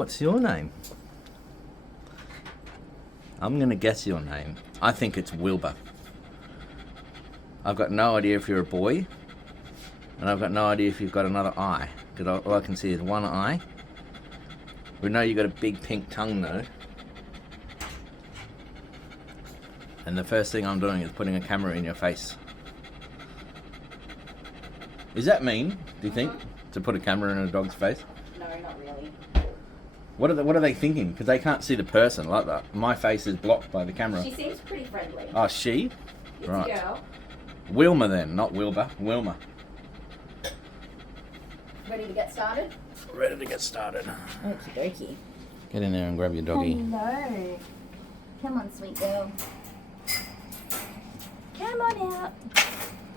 What's your name? I'm going to guess your name. I think it's Wilba. I've got no idea if you're a boy, and I've got no idea if you've got another eye, because all I can see is one eye. We know you've got a big pink tongue though. And the first thing I'm doing is putting a camera in your face. Is that mean, do you think, to put a camera in a dog's face? No, not really. What are they thinking? Because they can't see the person like that. My face is blocked by the camera. She seems pretty friendly. Oh, she? It's Right. a girl. Wilma then, not Wilba. Wilma. Ready to get started? Ready to get started. Okie dokie. Get in there and grab your doggy. Hello. Come on, sweet girl. Come on out.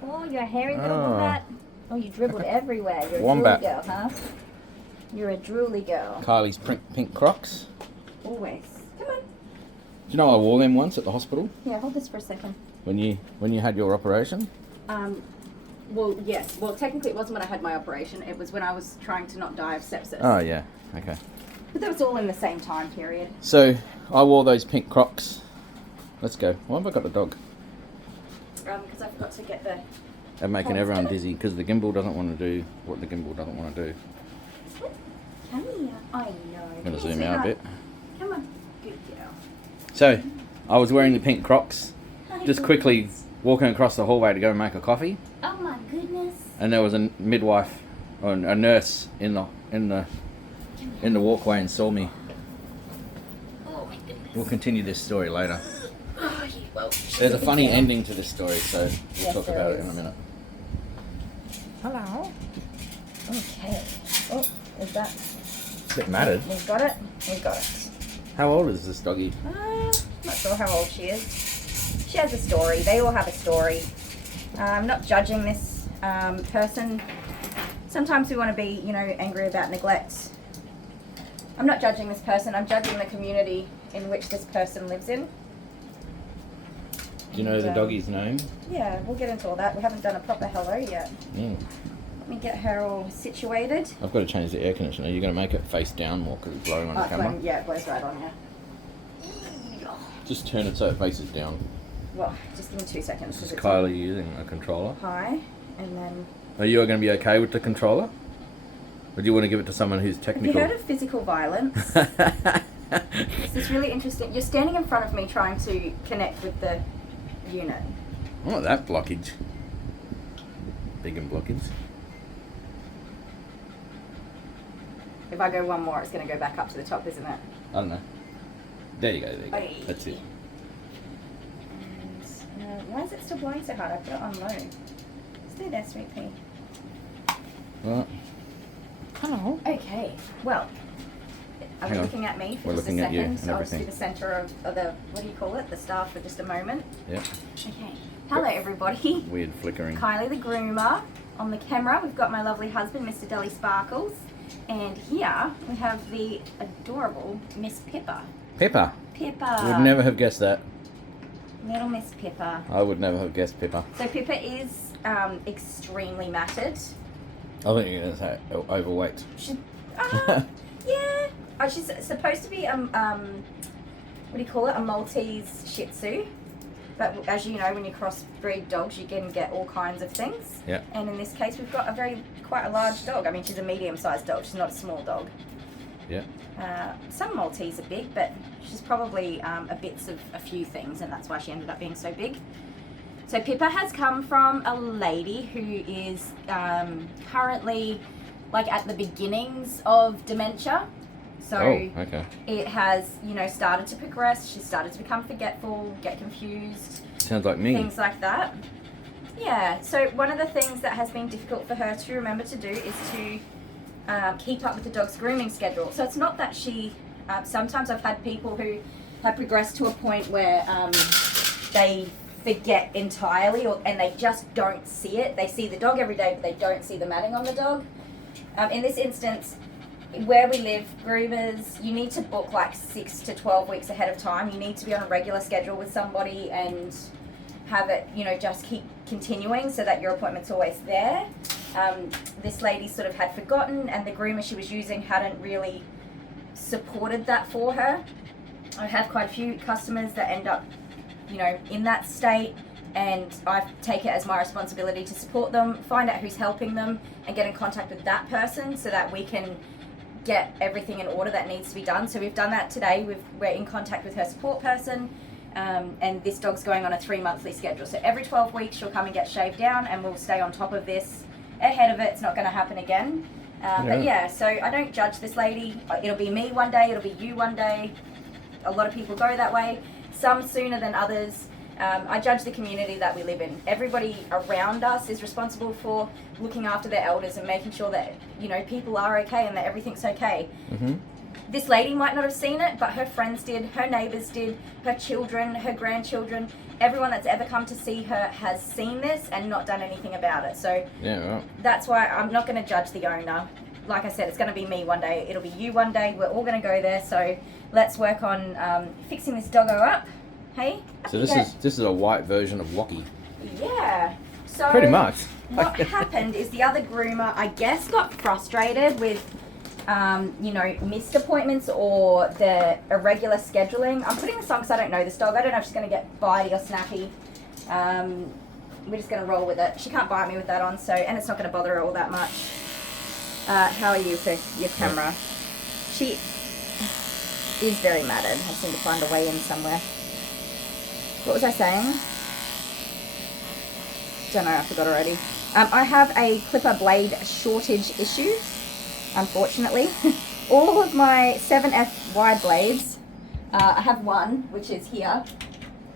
Oh, you're a hairy little wombat. Oh, you dribbled everywhere. You're a Wombat. drooly girl, huh? You're a drooly girl. Kylie's pink Crocs. Always. Come on. Do you know I wore them once at the hospital? Yeah, hold this for a second. When you had your operation? Well, yes. Well, technically it wasn't when I had my operation. It was when I was trying to not die of sepsis. Oh, yeah. Okay. But that was all in the same time period. So, I wore those pink Crocs. Let's go. Why have I got the dog? Because I forgot to get the... They're making everyone dizzy because the gimbal doesn't want to do what the gimbal doesn't want to do. Come here. I know. I'm going to zoom out a bit. Come on. Good girl. So, I was wearing the pink Crocs, Hi, just quickly walking across the hallway to go and make a coffee, Oh my goodness. and there was a midwife or a nurse in the walkway and saw me. Oh my goodness. We'll continue this story later. Oh, well, There's a funny ending to this story, so we'll Yes, talk there about it is. in a minute. Hello. Okay. Oh, is that... A bit matted. We've got it. We've got it. How old is this doggy? Not sure how old she is. She has a story. They all have a story. I'm not judging this person. Sometimes we want to be, angry about neglect. I'm not judging this person. I'm judging the community in which this person lives in. Do you know the doggy's name? Yeah, we'll get into all that. We haven't done a proper hello yet. Mm. Let me get her all situated. I've got to change the air conditioner. You're going to make it face down more because it's blowing on the camera. Yeah, it blows right on you. Just turn it so it faces down. Well, just give me 2 seconds. This is Kylie using a controller. Hi, and then... Are you going to be okay with the controller? Or do you want to give it to someone who's Have technical? you heard of physical violence? This is really interesting. You're standing in front of me trying to connect with the unit. Oh, that blockage. Big and blockage. If I go one more, it's going to go back up to the top, isn't it? I don't know. There you go, there you go. Aye. That's it. And, why is it still blowing so hard? I put it on low. Stay there, sweet pea. Right. Hello. Okay, well, are Hang you on. looking at me for We're just a looking at you second? and So I'll just be everything. the centre of the, what do you call it? The star for just a moment. Yeah. Okay. Hello, everybody. Weird flickering. Kylie the groomer on the camera. We've got my lovely husband, Mr. Deli Sparkles. And here we have the adorable Miss Pippa. Pippa. Pippa. Would never have guessed that. Little Miss Pippa. I would never have guessed Pippa. So Pippa is extremely matted. I think you're going to say overweight. She, yeah. She's supposed to be what do you call it? A Maltese Shih Tzu. But as you know, when you crossbreed dogs, you can get all kinds of things. Yeah. And in this case, we've got quite a large dog. I mean, she's a medium-sized dog. She's not a small dog. Yeah. Some Maltese are big, but she's probably a bits of a few things, and that's why she ended up being so big. So Pippa has come from a lady who is currently like at the beginnings of dementia. So okay. it has, started to progress. She started to become forgetful, get confused. Sounds like me. Things like that. Yeah, so one of the things that has been difficult for her to remember to do is to keep up with the dog's grooming schedule. So it's not that she, sometimes I've had people who have progressed to a point where they forget entirely and they just don't see it. They see the dog every day, but they don't see the matting on the dog. In this instance, where we live, groomers, you need to book like 6 to 12 weeks ahead of time. You need to be on a regular schedule with somebody and have it, just keep continuing so that your appointment's always there. This lady sort of had forgotten, and the groomer she was using hadn't really supported that for her. I have quite a few customers that end up, you know, in that state, and I take it as my responsibility to support them, find out who's helping them, and get in contact with that person so that we can get everything in order that needs to be done. So we've done that today. We're in contact with her support person, and this dog's going on a 3-monthly schedule. So every 12 weeks she'll come and get shaved down, and we'll stay on top of this ahead of it. It's not going to happen again. But yeah, so I don't judge this lady. It'll be me one day, it'll be you one day. A lot of people go that way, some sooner than others. I judge the community that we live in. Everybody around us is responsible for looking after their elders and making sure that, you know, people are okay and that everything's okay. Mm-hmm. This lady might not have seen it, but her friends did, her neighbours did, her children, her grandchildren. Everyone that's ever come to see her has seen this and not done anything about it. So Yeah, right. that's why I'm not going to judge the owner. Like I said, it's going to be me one day. It'll be you one day. We're all going to go there. So let's work on fixing this doggo up. Hey? So this is a white version of Wocky. Yeah. So Pretty much. What happened is the other groomer, I guess, got frustrated with, you know, missed appointments or the irregular scheduling. I'm putting this on because I don't know this dog. I don't know if she's going to get bitey or snappy. We're just going to roll with it. She can't bite me with that on, so, and it's not going to bother her all that much. How are you for your camera? She is very matted. I seem to find a way in somewhere. What was I saying? Don't know, I forgot already. I have a clipper blade shortage issue, unfortunately. All of my 7F wide blades, I have one, which is here,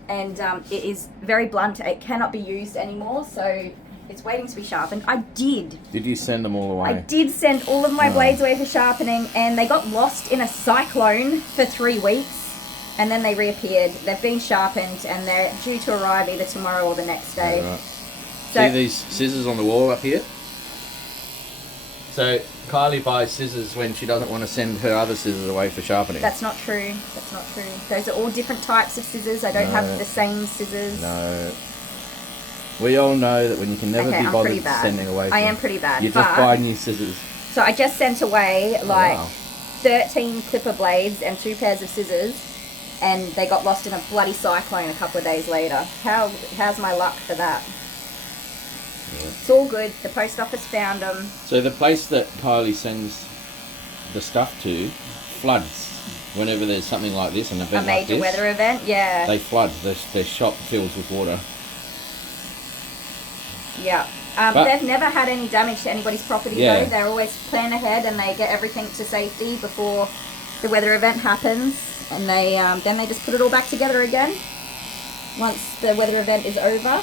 and it is very blunt. It cannot be used anymore, so it's waiting to be sharpened. I did. Did you send them all away? I did send all of my blades away for sharpening, and they got lost in a cyclone for 3 weeks. And then they reappeared. They've been sharpened, and they're due to arrive either tomorrow or the next day. Right. So, See these scissors on the wall up here? So Kylie buys scissors when she doesn't want to send her other scissors away for sharpening. that's not true. That's not true. Those are all different types of scissors. I don't have the same scissors. No. We all know that when you can never Okay, be I'm bothered pretty bad. sending away I things, am pretty bad. you just but- buy new scissors. So I just sent away like Wow. 13 clipper blades and 2 pairs of scissors, and they got lost in a bloody cyclone a couple of days later. How's my luck for that? Yeah. It's all good. The post office found them. So the place that Kylie sends the stuff to floods whenever there's something like this, an A event like major this. weather event, yeah. They flood. Their shop fills with water. Yeah. But- They've never had any damage to anybody's property Yeah. though. They're always plan ahead and they get everything to safety before the weather event happens, and they then they just put it all back together again once the weather event is over.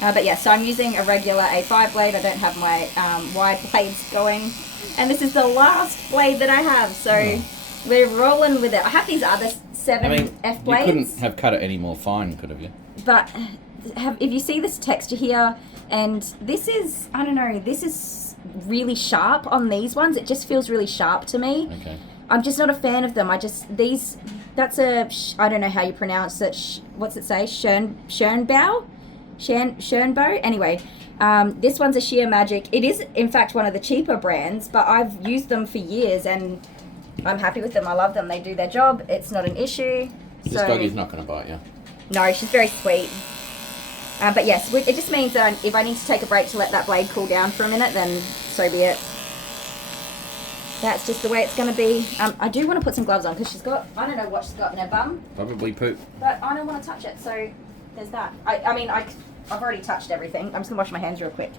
But yeah, so I'm using a regular A5 blade. I don't have my wide blades going, and this is the last blade that I have. So we're rolling with it. I have these other 7F blades. You couldn't have cut it any more fine, could have you? But if you see this texture here, and this is, I don't know, this is really sharp on these ones. It just feels really sharp to me. Okay. I'm just not a fan of them. That's a, I don't know how you pronounce it. What's it say? Schönbau? Schönbau? Anyway, this one's a Sheer Magic. It is, in fact, one of the cheaper brands, but I've used them for years and I'm happy with them. I love them. They do their job. It's not an issue. This doggy's not going to bite you. No, she's very sweet. But yes, it just means that if I need to take a break to let that blade cool down for a minute, then so be it. That's just the way it's going to be. I do want to put some gloves on because she's got, I don't know what she's got in her bum, Probably poop. but I don't want to touch it, so there's that. I mean, I've already touched everything. I'm just going to wash my hands real quick.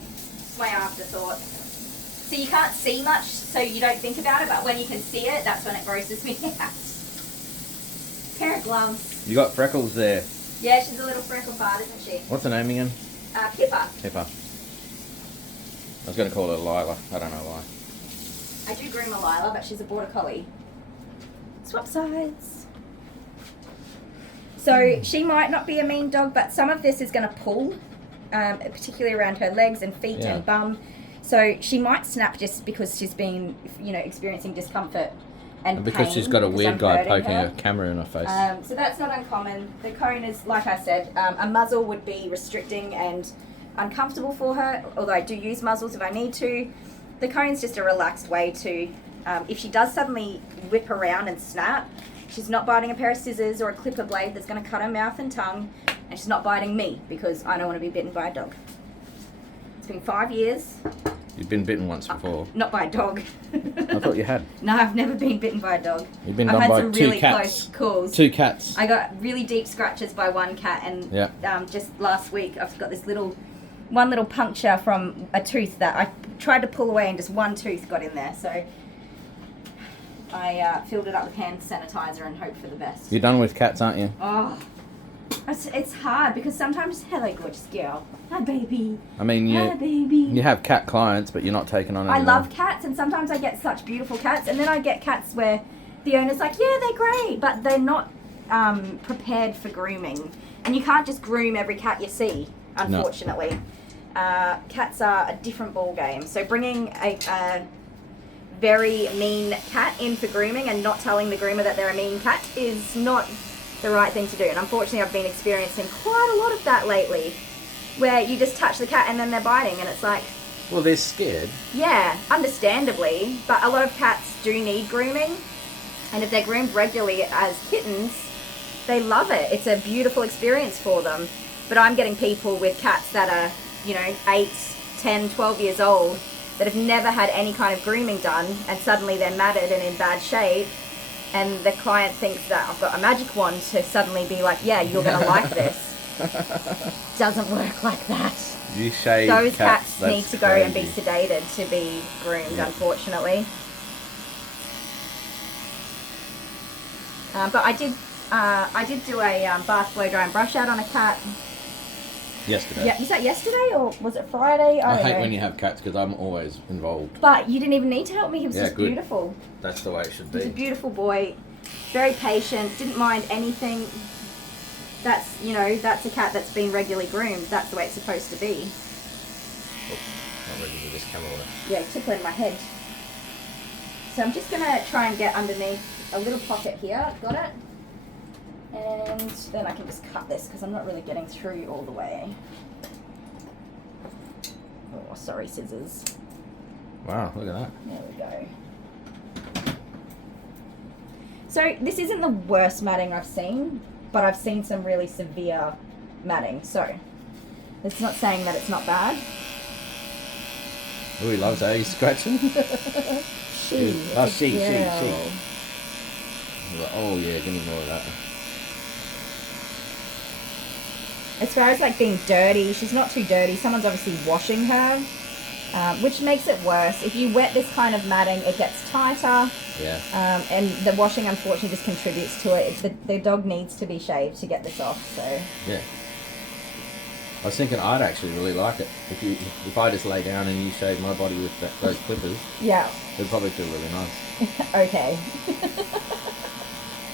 It's my afterthought. So you can't see much, so you don't think about it, but when you can see it, that's when it grosses me out. Pair of gloves. You got freckles there. Yeah, she's a little freckle fart, isn't she? What's her name again? Pippa. Pippa. I was going to call her Lila. I don't know why. I do groom a Lila, but she's a border collie. Swap sides. So she might not be a mean dog, but some of this is going to pull, particularly around her legs and feet and bum. So she might snap just because she's been, experiencing discomfort and Because pain she's got a because weird I'm guy hurting poking her. a camera in her face. So that's not uncommon. The cone is, like I said, a muzzle would be restricting, and uncomfortable for her, although I do use muzzles if I need to. The cone's just a relaxed way to, if she does suddenly whip around and snap, she's not biting a pair of scissors or a clipper blade that's going to cut her mouth and tongue, and she's not biting me because I don't want to be bitten by a dog. It's been 5 years. You've been bitten once before. Not by a dog. I thought you had. No, I've never been bitten by a dog. You've been I've done had by some two really cats. close calls. 2 cats. I got really deep scratches by one cat, and just last week I've got this one little puncture from a tooth that I tried to pull away, and just one tooth got in there. So I filled it up with hand sanitizer and hoped for the best. You're done with cats, aren't you? Oh, it's hard because sometimes, hello, gorgeous girl. Hi, baby. I mean, Hi, baby. you have cat clients, but you're not taking on any I more. love cats, and sometimes I get such beautiful cats, and then I get cats where the owner's like, yeah, they're great, but they're not prepared for grooming. And you can't just groom every cat you see, unfortunately. No. Cats are a different ball game. So bringing a very mean cat in for grooming and not telling the groomer that they're a mean cat is not the right thing to do. And unfortunately, I've been experiencing quite a lot of that lately, where you just touch the cat and then they're biting, and it's like... Well, they're scared. Yeah, understandably, but a lot of cats do need grooming, and if they're groomed regularly as kittens, they love it. It's a beautiful experience for them. But I'm getting people with cats that are, 8, 10, 12 years old that have never had any kind of grooming done, and suddenly they're matted and in bad shape, and the client thinks that I've got a magic wand to suddenly be like, yeah, you're going to like this. Doesn't work like that. You shave those cats need to go crazy. and be sedated to be groomed, unfortunately. But I did do a bath, blow dry and brush out on a cat. Yesterday. Yeah, was that yesterday or was it Friday? I don't hate know. when you have cats because I'm always involved. But you didn't even need to help me. He was just good. beautiful. That's the way it should He was a be. beautiful boy, very patient, didn't mind anything. That's, that's a cat that's been regularly groomed. That's the way it's supposed to be. Oh, not ready with this camera. Yeah, tickling my head. So I'm just going to try and get underneath a little pocket here. Got it? And then I can just cut this because I'm not really getting through all the way. Oh, sorry, scissors. Wow, look at that. There we go. So this isn't the worst matting I've seen, but I've seen some really severe matting. So it's not saying that it's not bad. Oh, he loves that. He's scratching. She. Oh yeah, give me more of that. As far as like being dirty, she's not too dirty. Someone's obviously washing her, which makes it worse. If you wet this kind of matting, it gets tighter. Yeah. And the washing unfortunately just contributes to it. The dog needs to be shaved to get this off. So. Yeah. I was thinking I'd actually really like it if I just lay down and you shave my body with those clippers. Yeah. It'd probably feel really nice. Okay.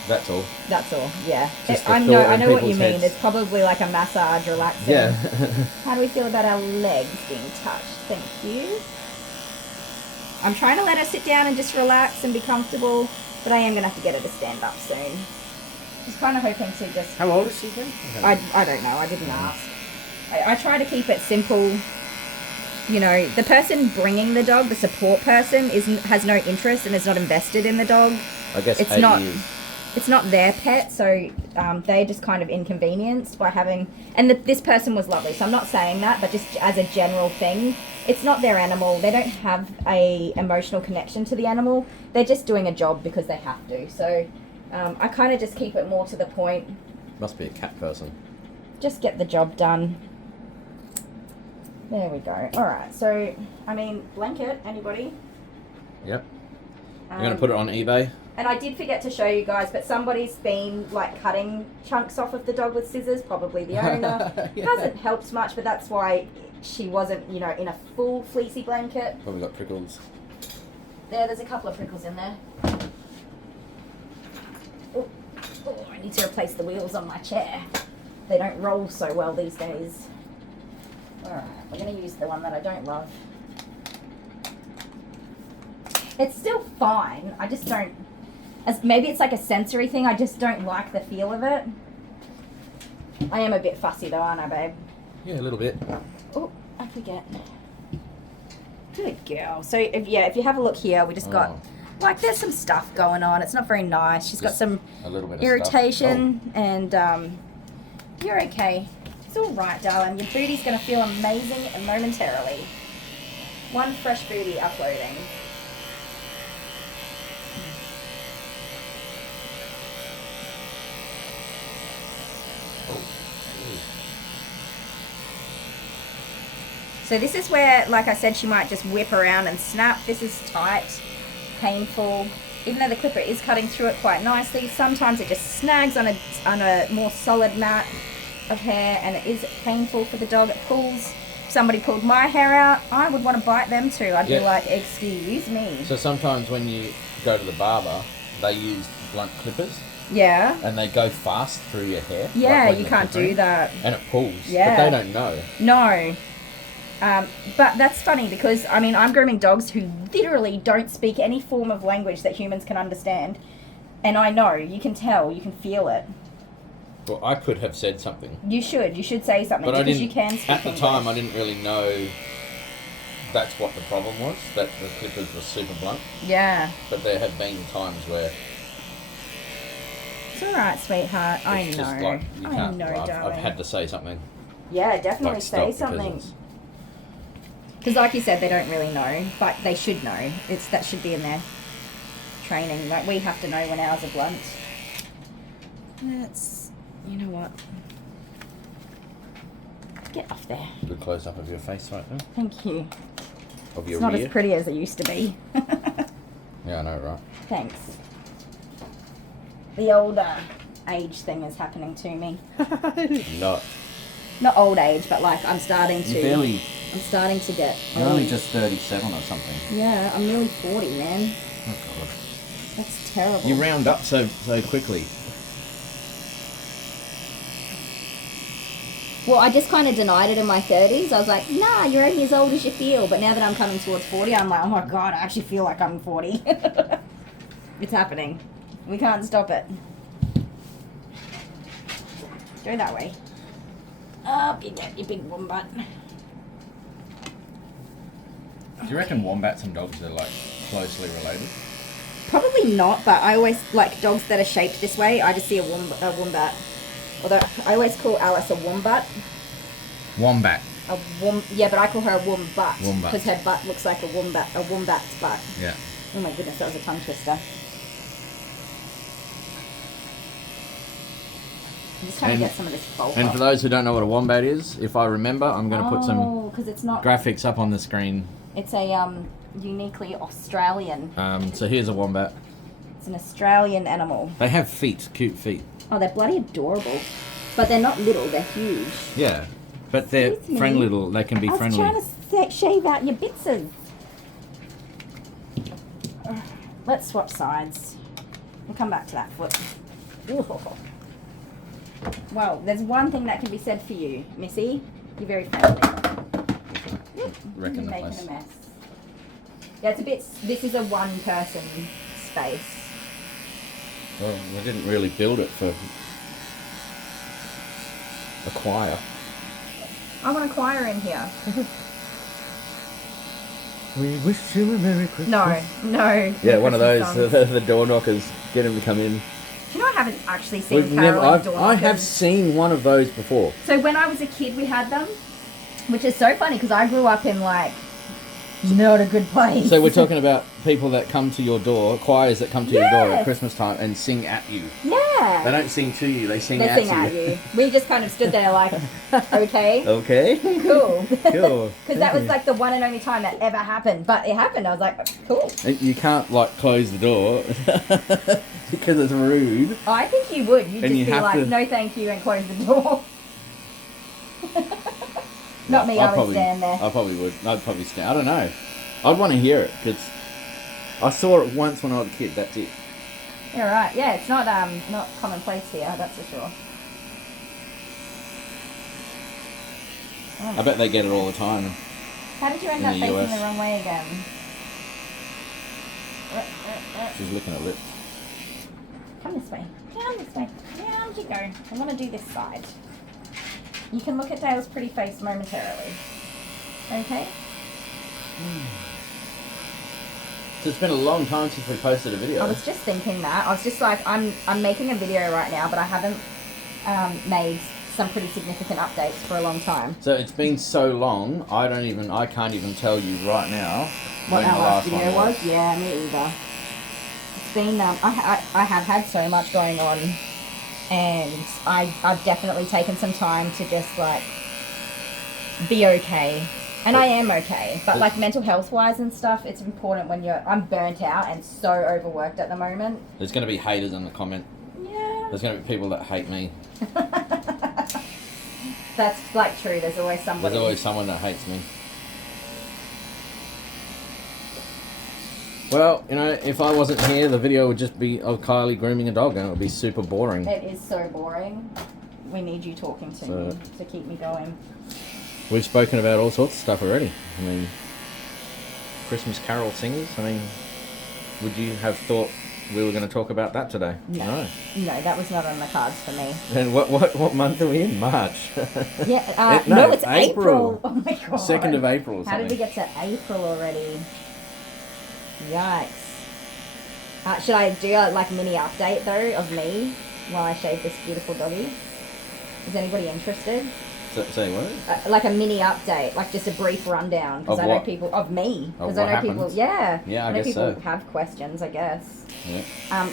That's all. That's all. Yeah. I know what you mean. It's probably like a massage, relaxing. Yeah. How do we feel about our legs being touched? Thank you. I'm trying to let her sit down and just relax and be comfortable, but I am going to have to get her to stand up soon. She's kind of hoping to just... How old is she then? I don't know. I didn't ask. I try to keep it simple. The person bringing the dog, the support person, has no interest and is not invested in the dog. I guess it's 8 not. years. It's not their pet, so they're just kind of inconvenienced by having... And this person was lovely, so I'm not saying that, but just as a general thing, it's not their animal. They don't have a emotional connection to the animal. They're just doing a job because they have to. So I kind of just keep it more to the point. Must be a cat person. Just get the job done. There we go. All right, so, blanket, anybody? Yep. You're going to put it on eBay? And I did forget to show you guys, but somebody's been cutting chunks off of the dog with scissors, probably the owner. Yeah. Hasn't helped much, but that's why she wasn't, in a full fleecy blanket. Probably got prickles. There's a couple of prickles in there. Oh, I need to replace the wheels on my chair. They don't roll so well these days. Alright, we're going to use the one that I don't love. It's still fine, I just don't... Maybe it's like a sensory thing, I just don't like the feel of it. I am a bit fussy though, aren't I, babe? Yeah, a little bit. Oh, we get? Good girl. So if you have a look here, we just got like there's some stuff going on. It's not very nice. She's got some a little bit of irritation and you're okay. It's all right, darling. Your booty's gonna feel amazing momentarily. One fresh booty uploading. So this is where, like I said, she might just whip around and snap. This is tight, painful. Even though the clipper is cutting through it quite nicely, sometimes it just snags on a more solid mat of hair, and it is painful for the dog. It pulls. If somebody pulled my hair out, I would want to bite them too. I'd be like, excuse me. So sometimes when you go to the barber, they use blunt clippers. Yeah. And they go fast through your hair. Yeah, you can't do that. And it pulls. Yeah. But they don't know. No. But that's funny because, I mean, I'm grooming dogs who literally don't speak any form of language that humans can understand. And I know, you can tell, you can feel it. Well, I could have said something. You should say something but because you can speak at the English. time, I didn't really know that's what the problem was, that the clippers were super blunt. Yeah. But there have been times where... It's alright, sweetheart. I know. Just like, you can't, darling. I've had to say something. Yeah, definitely Like, say stop something. Because like you said, they don't really know, but they should know. That should be in their training. Like, we have to know when ours are blunt. That's, you know what? Get off there. Good close up of your face right now. Thank you. Of your It's not rear. as pretty as it used to be. Yeah, I know, right? Thanks. The old age thing is happening to me. Not old age, but like I'm starting to. I'm starting to get. You're only just 37 or something. Yeah, I'm nearly 40, man. Oh God. That's terrible. You round up so quickly. Well, I just kind of denied it in my 30s. I was like, nah, you're only as old as you feel. But now that I'm coming towards 40, I'm like, oh my God, I actually feel like I'm 40. It's happening. We can't stop it. Go that way. Up you get, you big wombat. Do you reckon wombats and dogs are like closely related? Probably not, but I always like dogs that are shaped this way. I just see a wombat. Although I always call Alice a wombat. Wombat. Yeah, but I call her a wombat. Wombat. Because her butt looks like a wombat's butt. Yeah. Oh my goodness, that was a tongue twister. I'm just trying to get some of this bulk And off. for those who don't know what a wombat is, if I remember, I'm going to put some Oh, because it's not. graphics up on the screen. It's a uniquely Australian. So here's a wombat. It's an Australian animal. They have feet, cute feet. Oh, they're bloody adorable. But they're not little, they're huge. Yeah, but they're Excuse me. friendly little. They can be I was friendly. trying to shave out your bitses. Let's swap sides. We'll come back to that foot. Well, there's one thing that can be said for you, Missy. You're very friendly. Reckon You're the making place. a mess. Yeah, it's a bit. This is a one-person space. Well, we didn't really build it for a choir. I want a choir in here. We wish you a Merry Christmas. No. Yeah, one of those, Christmas songs. the door knockers, get him to come in. You know, I haven't actually seen caroling door I have knockers. seen one of those before. So when I was a kid, we had them, which is so funny because I grew up in like not a good place. So we're talking about people that come to your door, choirs that come to your door at Yes. Christmas time and sing at you. Yeah. They don't sing to you, they sing They at sing you. at you. We just kind of stood there like, okay, Okay. cool. Cool. Because that was like the one and only time that ever happened. But it happened. I was like, cool. You can't like close the door because it's rude. I think you would. You'd And just you be have like, to- no thank you, and close the door. Not me, I would stand there. I probably would. I'd probably stand. I don't know. I'd want to hear it because I saw it once when I was a kid. That's it. You're right. Yeah, it's not commonplace here, that's for sure. I bet they get it all the time. How did you end In up the facing US. the wrong way again? She's looking at lips. Come this way. Down this way. Down you go. I'm going to do this side. You can look at Dale's pretty face momentarily. Okay. So it's been a long time since we posted a video. I was just thinking that. I was just like, I'm making a video right now, but I haven't made some pretty significant updates for a long time. So it's been so long, I can't even tell you right now What when our the last one video was? Yeah, me either. It's been, I have had so much going on, and I've definitely taken some time to just like be okay. And I am okay, but like mental health wise and stuff, it's important when I'm burnt out and so overworked at the moment. There's going to be haters in the comment. Yeah. There's going to be people that hate me. That's like true. There's always somebody. There's always someone that hates me. Well, you know, if I wasn't here, the video would just be of Kylie grooming a dog, and it would be super boring. It is so boring. We need you talking to me to keep me going. We've spoken about all sorts of stuff already. I mean, Christmas carol singers. I mean, would you have thought we were going to talk about that today? No, that was not on the cards for me. And what month are we in? March. Yeah. No, it's April. Oh my god. 2nd of April. Or How did we get to April already? Yikes. Should I do a like mini update though of me while I shave this beautiful doggy? Is anybody interested? Say what? Like a mini update, like just a brief rundown, because I know people of me. Because I know people, yeah. Yeah, I know guess people so. have questions, I guess. Yeah.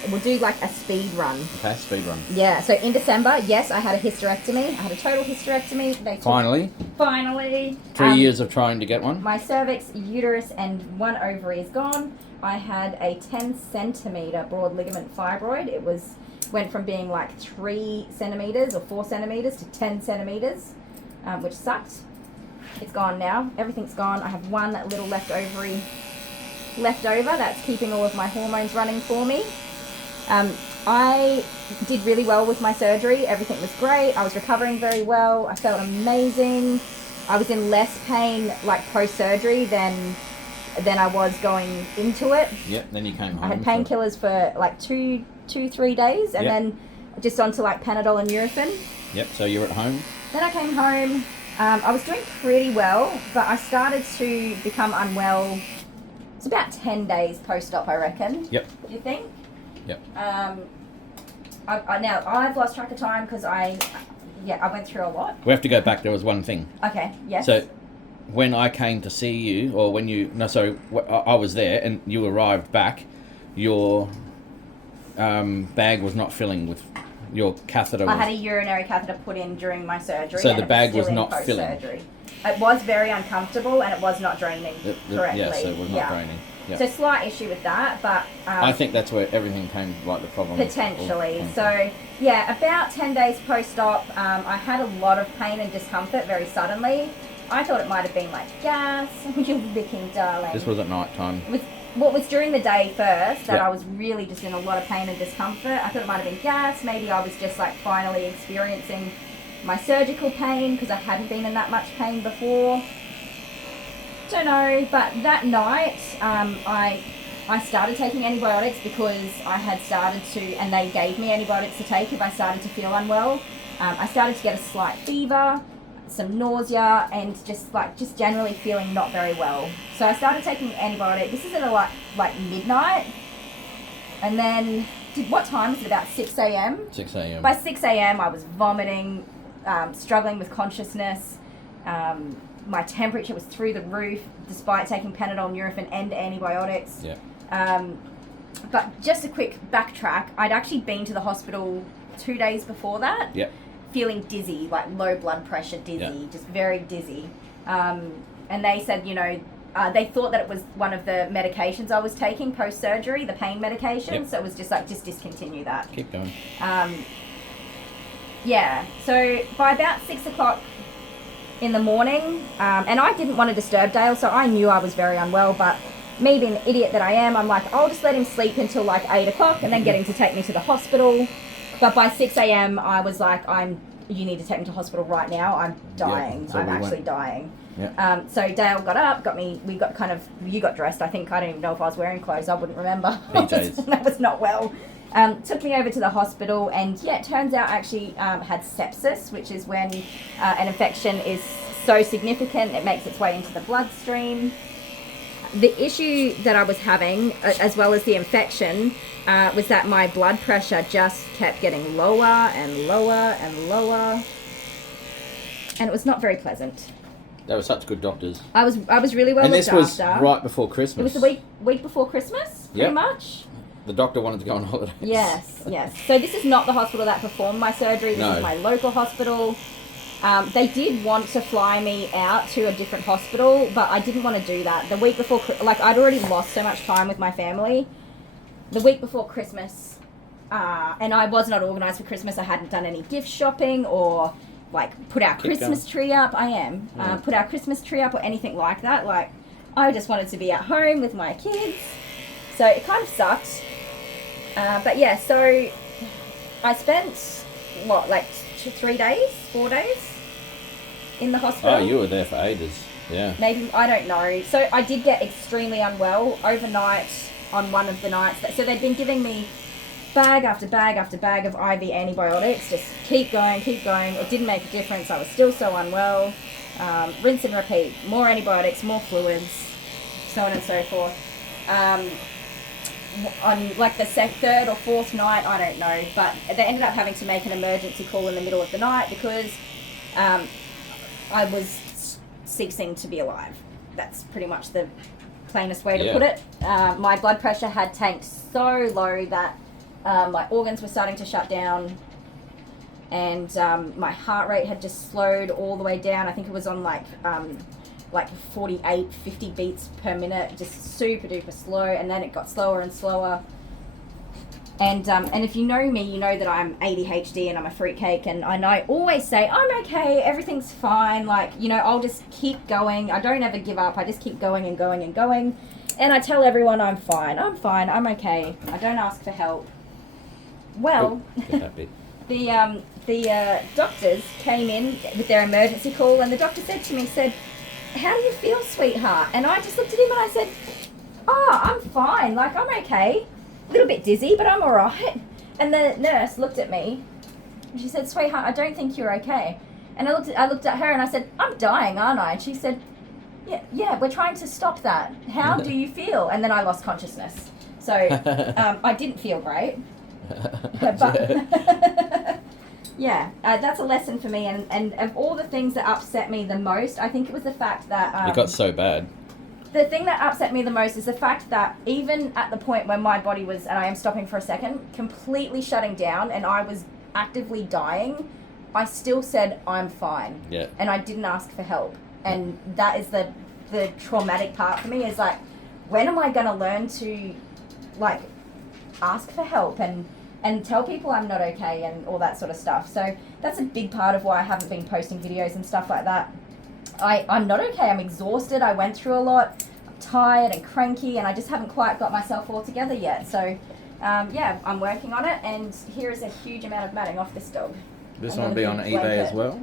We'll do like a speed run. Okay, speed run. Yeah. So in December, yes, I had a hysterectomy. I had a total hysterectomy. Finally. 3 years of trying to get one. My cervix, uterus, and one ovary is gone. I had a 10 centimeter broad ligament fibroid. It went from being like 3 centimeters or 4 centimeters to 10 centimeters. Which sucked. It's gone now. Everything's gone. I have one little left ovary left over that's keeping all of my hormones running for me. I did really well with my surgery. Everything was great. I was recovering very well. I felt amazing. I was in less pain like post-surgery than I was going into it. Yep, then you came home. I had painkillers for like 3 days, and then just onto like Panadol and Nurofen. Yep, so you're at home. Then I came home. I was doing pretty well, but I started to become unwell. It's about 10 days post-op, I reckon. Yep. Do you think? Yep. Now I've lost track of time because I went through a lot. We have to go back. There was one thing. Okay. Yes. So, when I came to see you, or when you I was there and you arrived back, your bag was not filling with. Your catheter I had a urinary catheter put in during my surgery. So the bag was not filling. It was very uncomfortable and it was not draining correctly. Yeah, so it was not draining. Yeah. So slight issue with that, but... I think that's where everything came, like the problem. Potentially. So, yeah, about 10 days post-op, I had a lot of pain and discomfort very suddenly. I thought it might have been like gas. You're licking, darling. This was at night time. What was during the day first that I was really just in a lot of pain and discomfort. I thought it might have been gas. Maybe I was just like finally experiencing my surgical pain because I hadn't been in that much pain before. Don't know, but that night I started taking antibiotics because I had started to, and they gave me antibiotics to take if I started to feel unwell. I started to get a slight fever, some nausea, and just generally feeling not very well. So I started taking antibiotics. This is at like midnight, and then what time is it? About 6 a.m. 6 a.m. By 6 a.m. I was vomiting, struggling with consciousness. My temperature was through the roof, despite taking Panadol, Nurofen, and antibiotics. Yeah. But just a quick backtrack. I'd actually been to the hospital 2 days before that. Yep. Feeling dizzy, like low blood pressure dizzy, just very dizzy. And they said, they thought that it was one of the medications I was taking post-surgery, the pain medication. Yep. So it was just discontinue that. Keep going. Yeah, so by about 6 o'clock in the morning, and I didn't want to disturb Dale, so I knew I was very unwell, but me being the idiot that I am, I'm like, I'll just let him sleep until like 8 o'clock and then get him to take me to the hospiel. But by 6 a.m. I was like, you need to take me to hospital right now. I'm dying. So I'm actually dying. Yeah. So Dale got up, you got dressed. I think, I don't even know if I was wearing clothes. I wouldn't remember. PJs. That was not well. Took me over to the hospital, and it turns out I actually had sepsis, which is when an infection is so significant, it makes its way into the bloodstream. The issue that I was having, as well as the infection, was that my blood pressure just kept getting lower and lower and lower. And it was not very pleasant. They were such good doctors. I was really well looked after. And this was right before Christmas. It was the week before Christmas, pretty much. The doctor wanted to go on holidays. Yes. So this is not the hospital that performed my surgery. This is my local hospital. They did want to fly me out to a different hospital, but I didn't want to do that. The week before, I'd already lost so much time with my family. The week before Christmas, and I was not organised for Christmas. I hadn't done any gift shopping or put our Christmas tree up. Put our Christmas tree up or anything like that. I just wanted to be at home with my kids. So it kind of sucked. But yeah, so I spent 3 days, 4 days in the hospital. Oh, you were there for ages. Yeah. Maybe, I don't know. So I did get extremely unwell overnight on one of the nights. So they'd been giving me bag after bag after bag of IV antibiotics. Just keep going. It didn't make a difference. I was still so unwell. Rinse and repeat. More antibiotics, more fluids, so on and so forth. On the third or fourth night, I don't know, but they ended up having to make an emergency call in the middle of the night because I was ceasing to be alive. That's pretty much the plainest way to put it. My blood pressure had tanked so low that my organs were starting to shut down, and my heart rate had just slowed all the way down. I think it was on 48, 50 beats per minute, just super duper slow, and then it got slower and slower. And if you know me, you know that I'm ADHD and I'm a fruitcake, and I always say, I'm okay, everything's fine, I'll just keep going. I don't ever give up, I just keep going and going and going. And I tell everyone I'm fine, I'm okay. I don't ask for help. Well, the doctors came in with their emergency call, and the doctor said to me, how do you feel, sweetheart? And I just looked at him and I said, I'm fine, I'm okay. A little bit dizzy, but I'm all right. And the nurse looked at me and she said, sweetheart, I don't think you're okay. And I looked at her and I said, I'm dying, aren't I? And she said, yeah, we're trying to stop that. How do you feel? And then I lost consciousness. So I didn't feel great. But yeah, that's a lesson for me. And of all the things that upset me the most, I think it was the fact that... it got so bad. The thing that upset me the most is the fact that even at the point when my body was, and I am stopping for a second, completely shutting down and I was actively dying, I still said, I'm fine. Yeah. And I didn't ask for help. And that is the traumatic part for me, is when am I going to learn to, ask for help and tell people I'm not okay and all that sort of stuff. So that's a big part of why I haven't been posting videos and stuff like that. I'm not okay. I'm exhausted. I went through a lot. I'm tired and cranky, and I just haven't quite got myself all together yet. So, I'm working on it, and here is a huge amount of matting off this dog. This one will be on eBay as well?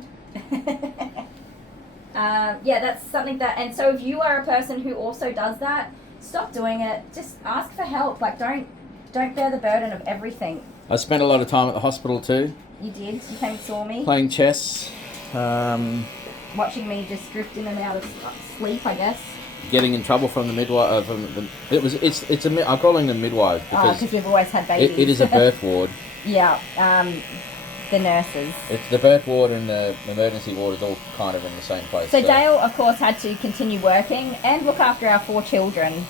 That's something that... And so if you are a person who also does that, stop doing it. Just ask for help. Don't bear the burden of everything. I spent a lot of time at the hospital too. You did? You came and saw me? Playing chess. Watching me just drift in and out of sleep, I guess. Getting in trouble from the midwife. I'm calling them midwives because we've always had babies. It is a birth ward. Yeah, the nurses. It's the birth ward and the emergency ward is all kind of in the same place. So Dale, of course, had to continue working and look after our 4 children.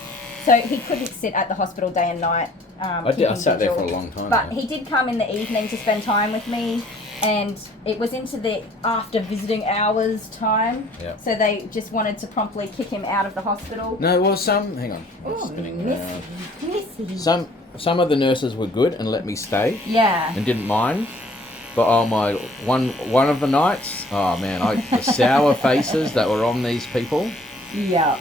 So he couldn't sit at the hospital day and night. I sat there for a long time. But he did come in the evening to spend time with me. And it was into the after visiting hours time. Yeah. So they just wanted to promptly kick him out of the hospital. No, well, hang on. Missy. Some of the nurses were good and let me stay. Yeah. And didn't mind. But one of the nights, oh man, the sour faces that were on these people. Yeah.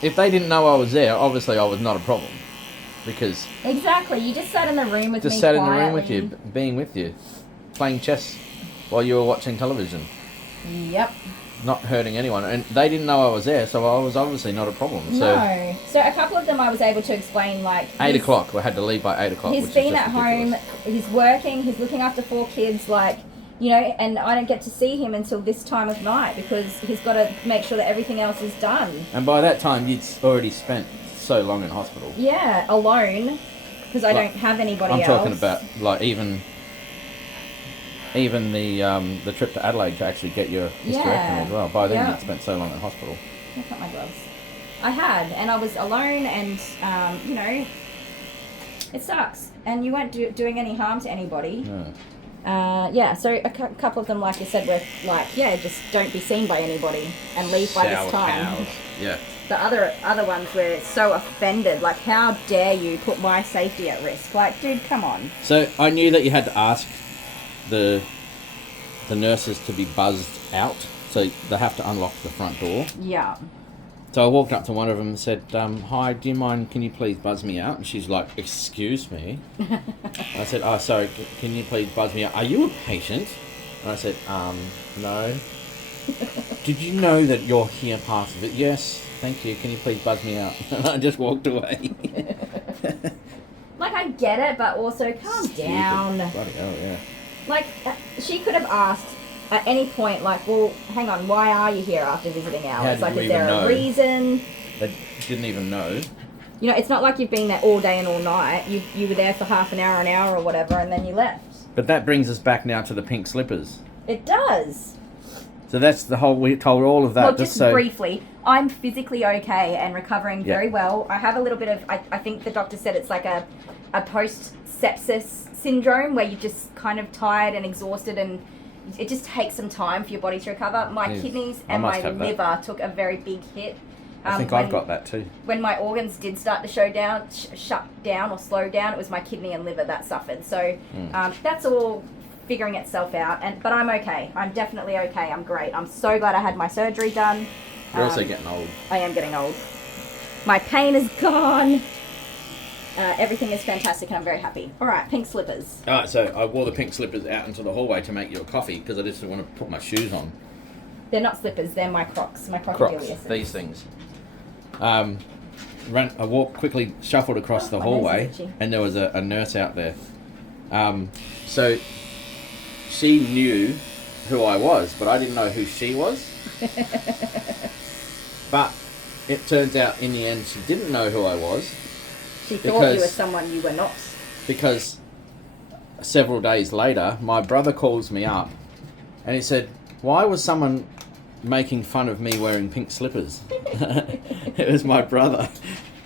If they didn't know I was there, obviously I was not a problem. Because... Exactly, you just sat in the room with me Just sat in the quietly. room with you, being with you. Playing chess while you were watching television. Yep. Not hurting anyone. And they didn't know I was there, so I was obviously not a problem. No. So a couple of them I was able to explain, 8 o'clock. We had to leave by 8 o'clock. He's been at home, he's working, he's looking after 4 kids, You know, and I don't get to see him until this time of night because he's got to make sure that everything else is done. And by that time, you'd already spent so long in hospital. Yeah, alone, because I don't have anybody else. I'm talking about, like, even the trip to Adelaide to actually get your hysterectomy as well. By then, you'd spent so long in hospital. Look at my gloves. I had, and I was alone, and, you know, it sucks. And you weren't doing any harm to anybody. No. Yeah, so a couple of them, like you said, were like, yeah, just don't be seen by anybody and leave by this time. Cows. Yeah. The other ones were so offended, like, how dare you put my safety at risk? Like, dude, come on. So I knew that you had to ask the nurses to be buzzed out, so they have to unlock the front door. Yeah. So I walked up to one of them and said, hi, do you mind, can you please buzz me out? And she's like, excuse me? I said, oh, sorry, can you please buzz me out? Are you a patient? And I said, no. Did you know that you're here part of it? Yes, thank you, can you please buzz me out? And I just walked away. Like, I get it, but also calm down. Bloody hell, yeah. Like, she could have asked at any point, like, well, hang on, why are you here after visiting hours? Like, is there a reason? They didn't even know. You know, it's not like you've been there all day and all night. You were there for half an hour or whatever, and then you left. But that brings us back now to the pink slippers. It does. So that's the whole, we told all of that. Well, just briefly, I'm physically okay and recovering very well. I have a little bit of, I think the doctor said it's like a post-sepsis syndrome where you're just kind of tired and exhausted, and it just takes some time for your body to recover. My kidneys and my liver took a very big hit. I think I've got that too. When my organs did start to shut down or slow down, it was my kidney and liver that suffered. So that's all figuring itself out. But I'm okay. I'm definitely okay. I'm great. I'm so glad I had my surgery done. You're also getting old. I am getting old. My pain is gone. Everything is fantastic and I'm very happy. All right, pink slippers. All right, so I wore the pink slippers out into the hallway to make you a coffee because I just didn't want to put my shoes on. They're not slippers, they're my Crocs, my crocodiliuses. These things. I walked quickly, shuffled across the hallway, and there was a nurse out there. So she knew who I was, but I didn't know who she was. But it turns out in the end she didn't know who I was. She thought you were someone you were not. Because several days later, my brother calls me up and he said, why was someone making fun of me wearing pink slippers? It was my brother.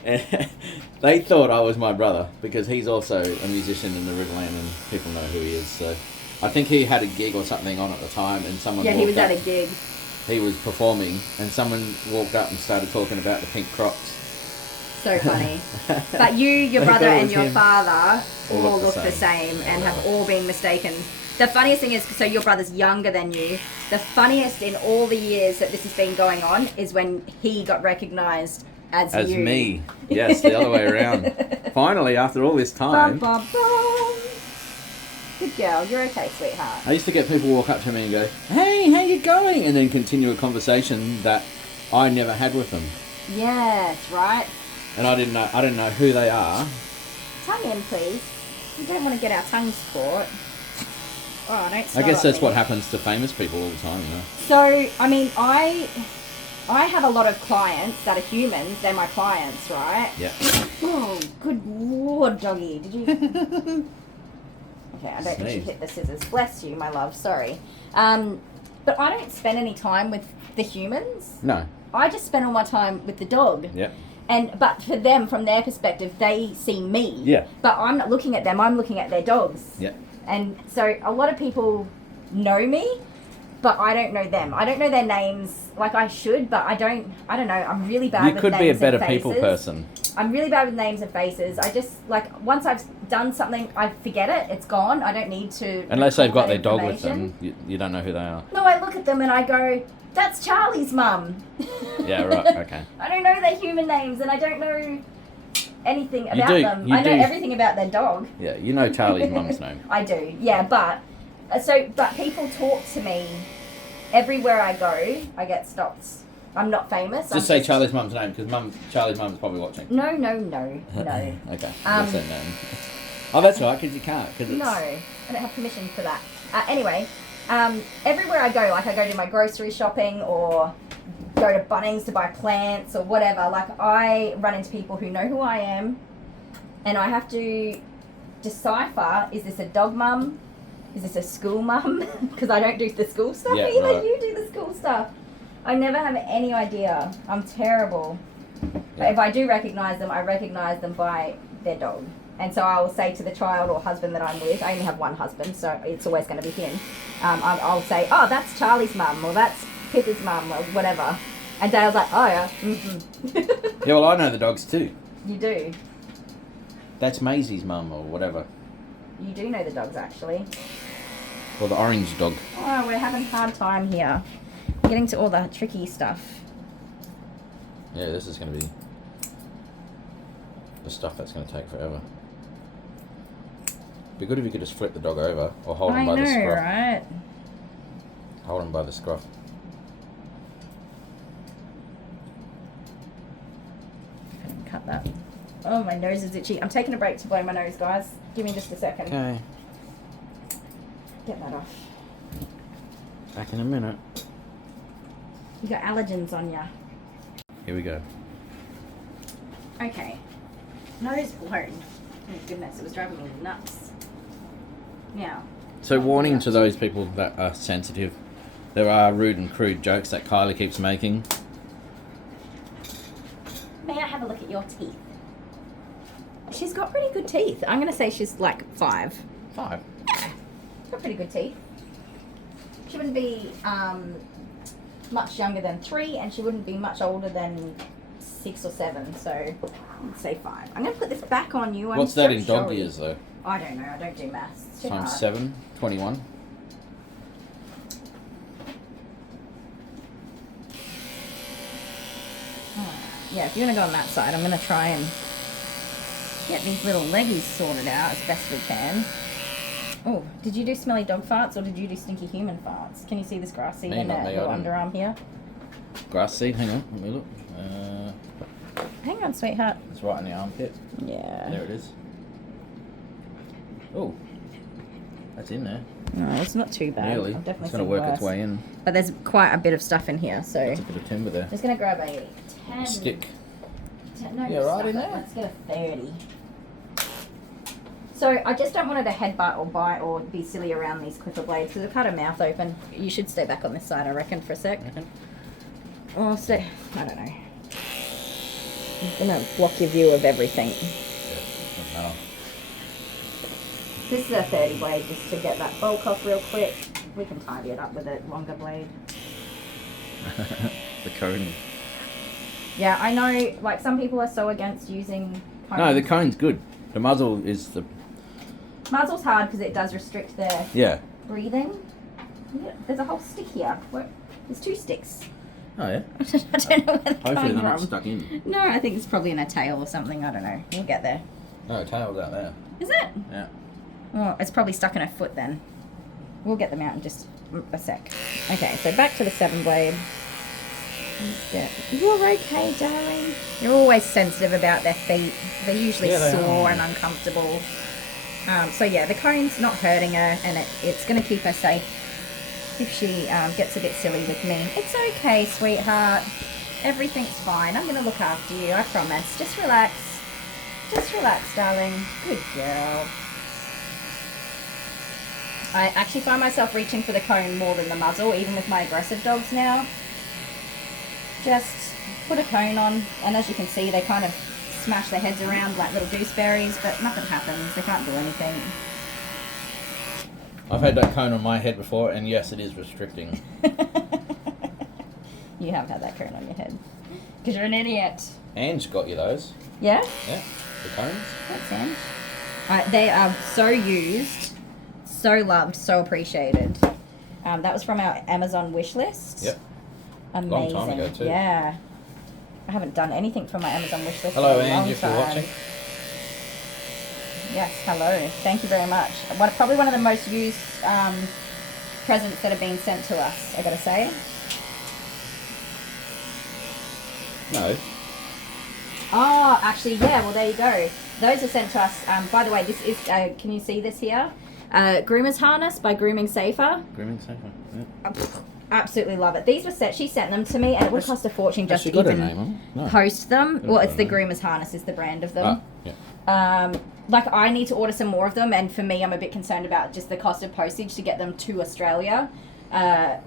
They thought I was my brother because he's also a musician in the Riverland and people know who he is. So I think he had a gig or something on at the time and someone walked up. Yeah, he was at a gig. He was performing and someone walked up and started talking about the pink Crocs. So funny. But you, your brother and your father all look the same and have all been mistaken. The funniest thing is, so your brother's younger than you. The funniest in all the years that this has been going on is when he got recognised as you. As me. Yes, the other way around. Finally, after all this time. Bum, bum, bum. Good girl. You're okay, sweetheart. I used to get people walk up to me and go, hey, how you going? And then continue a conversation that I never had with them. Yes, right. And I didn't know who they are. Tongue in, please. We don't want to get our tongues caught. Oh, don't I guess that's what happens to famous people all the time, you know. So, I mean, I have a lot of clients that are humans. They're my clients, right? Yeah. Oh, good lord, doggy. Did you... Okay, I don't think you hit the scissors. Bless you, my love. Sorry. But I don't spend any time with the humans. No. I just spend all my time with the dog. Yeah. But for them, from their perspective, they see me. Yeah. But I'm not looking at them. I'm looking at their dogs. Yeah. And so a lot of people know me, but I don't know them. I don't know their names like I should, but I don't know. I'm really bad with names and faces. You could be a better people person. I'm really bad with names and faces. I just, like, once I've done something, I forget it. It's gone. I don't need to... Unless they've got their dog with them, you don't know who they are. No, I look at them and I go, that's Charlie's mum. Yeah, right, okay. I don't know their human names and I don't know anything about them. I know everything about their dog. Yeah, you know Charlie's mum's name. I do, yeah, but people talk to me everywhere I go. I get stopped. I'm not famous. Just say Charlie's mum's name because Charlie's mum's probably watching. No. Okay, that's her name. Oh, that's right, because you can't. No, I don't have permission for that. Anyway, everywhere I go, like I go to my grocery shopping or go to Bunnings to buy plants or whatever, like I run into people who know who I am and I have to decipher, is this a dog mum? Is this a school mum? Because I don't do the school stuff either. Right. You do the school stuff. I never have any idea. I'm terrible. Yeah. But if I do recognise them, I recognise them by their dog. And so I will say to the child or husband that I'm with, I only have one husband, so it's always going to be him. I'll say, oh, that's Charlie's mum, or that's Pippa's mum, or whatever. And Dale's like, oh yeah. Mm-hmm. Yeah, well, I know the dogs too. You do? That's Maisie's mum, or whatever. You do know the dogs, actually. Or the orange dog. Oh, we're having a hard time here. Getting to all the tricky stuff. Yeah, this is going to be the stuff that's going to take forever. Be good if you could just flip the dog over or hold him by the scruff. Right? Hold him by the scruff. Cut that. Oh, my nose is itchy. I'm taking a break to blow my nose, guys. Give me just a second. Okay. Get that off. Back in a minute. You got allergens on ya. Here we go. Okay. Nose blown. Oh goodness, it was driving me nuts. Now. So warning to those people that are sensitive. There are rude and crude jokes that Kylie keeps making. May I have a look at your teeth? She's got pretty good teeth. I'm going to say she's like 5. 5? Yeah. She's got pretty good teeth. She wouldn't be much younger than 3 and she wouldn't be much older than 6 or 7. So I'd say 5. I'm going to put this back on you. What's that in dog years though? I don't know. I don't do maths. Times 7? 21? Yeah, if you're going to go on that side, I'm going to try and get these little leggies sorted out as best we can. Oh, did you do smelly dog farts or did you do stinky human farts? Can you see this grass seed in that little underarm here? Grass seed? Hang on, let me look. Hang on, sweetheart. It's right in the armpit. Yeah. There it is. Oh, that's in there. No, it's not too bad. Nearly. I've definitely it's going to work its way in. But there's quite a bit of stuff in here, so... There's a bit of timber there. Just going to grab a 10... Stick. 10, no, yeah, right in there. Let's get a 30. So I just don't want her to headbutt or bite or be silly around these clipper blades because it'll cut her mouth open. You should stay back on this side, I reckon, for a sec. Or stay... I don't know. I'm going to block your view of everything. Yeah, This is a 30 blade just to get that bulk off real quick. We can tidy it up with a longer blade. The cone. Yeah, I know, like, some people are so against using cones. No, the cone's good. The muzzle is the... Muzzle's hard because it does restrict their breathing. Yeah, there's a whole stick here. There's 2 sticks. Oh, yeah? I don't know where they're Hopefully they're not from. stuck in. No, I think it's probably in a tail or something. I don't know. We'll get there. No, tail's out there. Is it? Yeah. Oh, it's probably stuck in her foot then. We'll get them out in just a sec. Okay, so back to the 7 blade. You're okay, darling. You're always sensitive about their feet. They're usually sore and uncomfortable. So yeah, the cone's not hurting her, and it's going to keep her safe if she gets a bit silly with me. It's okay, sweetheart. Everything's fine. I'm going to look after you, I promise. Just relax. Just relax, darling. Good girl. I actually find myself reaching for the cone more than the muzzle, even with my aggressive dogs now. Just put a cone on, and as you can see, they kind of smash their heads around like little gooseberries, but nothing happens. They can't do anything. I've had that cone on my head before, and yes, it is restricting. You have had that cone on your head. Because you're an idiot. Ange got you those. Yeah? Yeah, the cones. Thanks, Ange. They are so used, so loved, so appreciated. That was from our Amazon wish list. Yep. Amazing. Long time ago too. Yeah. I haven't done anything from my Amazon wish list. Hello, for a long Ange, if you're time. watching. Yes, hello. Thank you very much. Probably one of the most used presents that have been sent to us, I gotta say. No. Oh, actually, yeah, well, there you go. Those are sent to us. By the way, this is, can you see this here? Groomer's Harness by Grooming Safer. Grooming safer. Yeah. Absolutely love it. These were she sent them to me, and it would cost a fortune just to got a even name on? No. post them. Well, it's the name. Groomer's Harness is the brand of them. Yeah. Like I need to order some more of them, and for me, I'm a bit concerned about just the cost of postage to get them to Australia.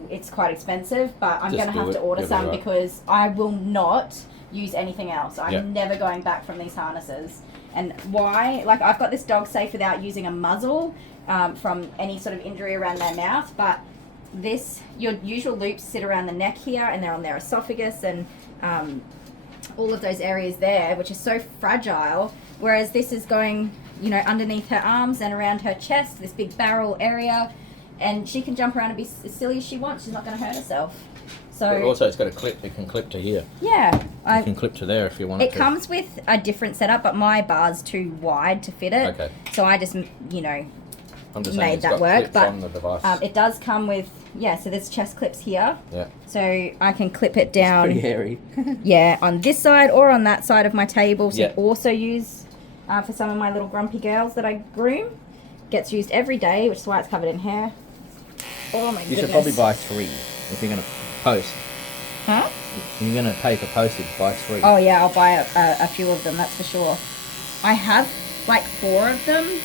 It's quite expensive, but I'm going to have to order some because I will not use anything else. I'm never going back from these harnesses. And why? Like I've got this dog safe without using a muzzle from any sort of injury around their mouth, but your usual loops sit around the neck here, and they're on their esophagus and all of those areas there, which is so fragile. Whereas this is going, underneath her arms and around her chest, this big barrel area, and she can jump around and be as silly as she wants. She's not going to hurt herself. So but also, it's got a clip. It can clip to here. Yeah, you can clip to there if you want. It comes with a different setup, but my bar's too wide to fit it. Okay. So I just, I'm just made that work. But on the device. It does come with so there's chest clips here. Yeah. So I can clip it down. It's pretty hairy. Yeah, on this side or on that side of my table. So also use for some of my little grumpy girls that I groom. Gets used every day, which is why it's covered in hair. Oh my goodness. You should probably buy 3 if you're going to post. Huh? If you're going to pay for postage, buy 3. Oh yeah, I'll buy a few of them, that's for sure. I have like 4 of them,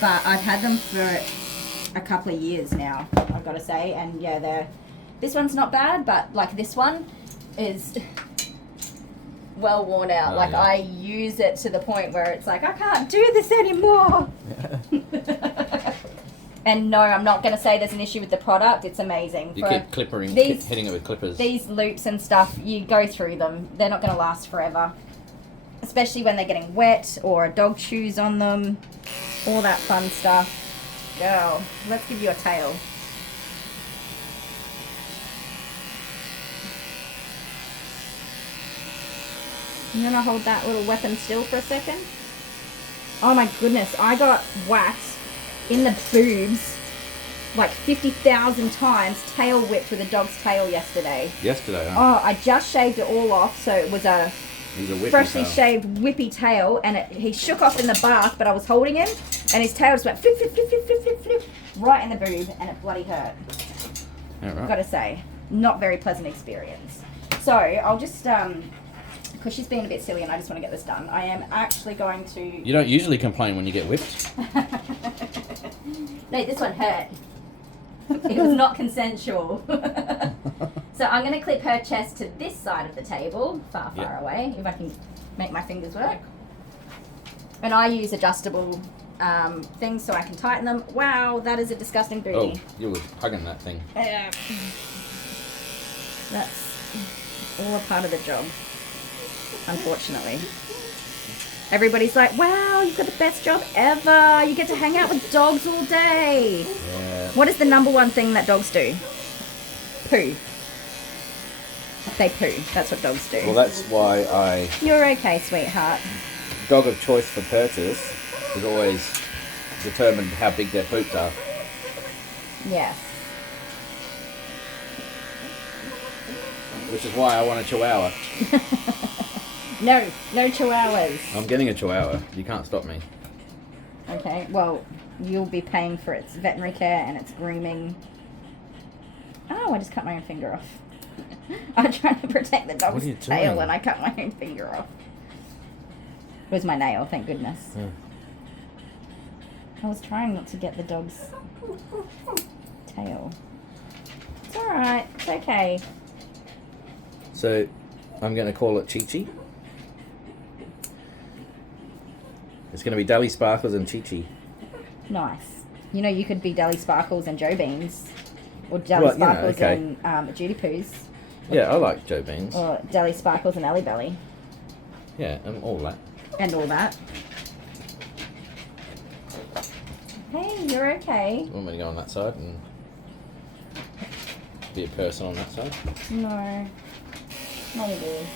but I've had them for a couple of years now, I've got to say. And yeah, this one's not bad, but like this one is well worn out. I use it to the point where it's like, I can't do this anymore. And no, I'm not going to say there's an issue with the product. It's amazing. You keep hitting it with clippers. These loops and stuff, you go through them. They're not going to last forever. Especially when they're getting wet or a dog chews on them. All that fun stuff. Girl, let's give you a tail. You want to hold that little weapon still for a second? Oh my goodness, I got whacked in the boobs like 50,000 times, tail whipped with a dog's tail yesterday. Yesterday, huh? Oh, I just shaved it all off, so it was a freshly shaved whippy tail, and he shook off in the bath, but I was holding him, and his tail just went flip, flip, flip, flip, flip, flip, flip, right in the boob, and it bloody hurt. Right. Gotta say, not very pleasant experience. So I'll just because she's being a bit silly and I just want to get this done, I am actually going to... You don't usually complain when you get whipped. No, this one hurt. It was not consensual. So I'm going to clip her chest to this side of the table, far away, if I can make my fingers work. And I use adjustable things so I can tighten them. Wow, that is a disgusting booty. Oh, you were hugging that thing. That's all a part of the job. Unfortunately. Everybody's like, wow, you've got the best job ever. You get to hang out with dogs all day. Yeah. What is the #1 thing that dogs do? Poo. They poo. That's what dogs do. Well, that's why You're okay, sweetheart. dog of choice for purchase is always determined how big their poops are. Yes. Which is why I want a chihuahua. No chihuahuas. I'm getting a chihuahua. You can't stop me. Okay, well, you'll be paying for its veterinary care and its grooming. Oh, I just cut my own finger off. I'm trying to protect the dog's tail and I cut my own finger off. It was my nail, thank goodness. Yeah. I was trying not to get the dog's tail. It's alright, it's okay. So, I'm going to call it Chi-Chi. It's going to be Dally Sparkles and Chi-Chi. Nice. You know, you could be Dally Sparkles and Joe Beans. Or Dally Sparkles and Judy Poos. Yeah, I like Joe Beans. Or Dally Sparkles and Ellie Belly. Yeah, and all that. And all that. Hey, you're okay. You want me to go on that side and be a person on that side? No. Maybe.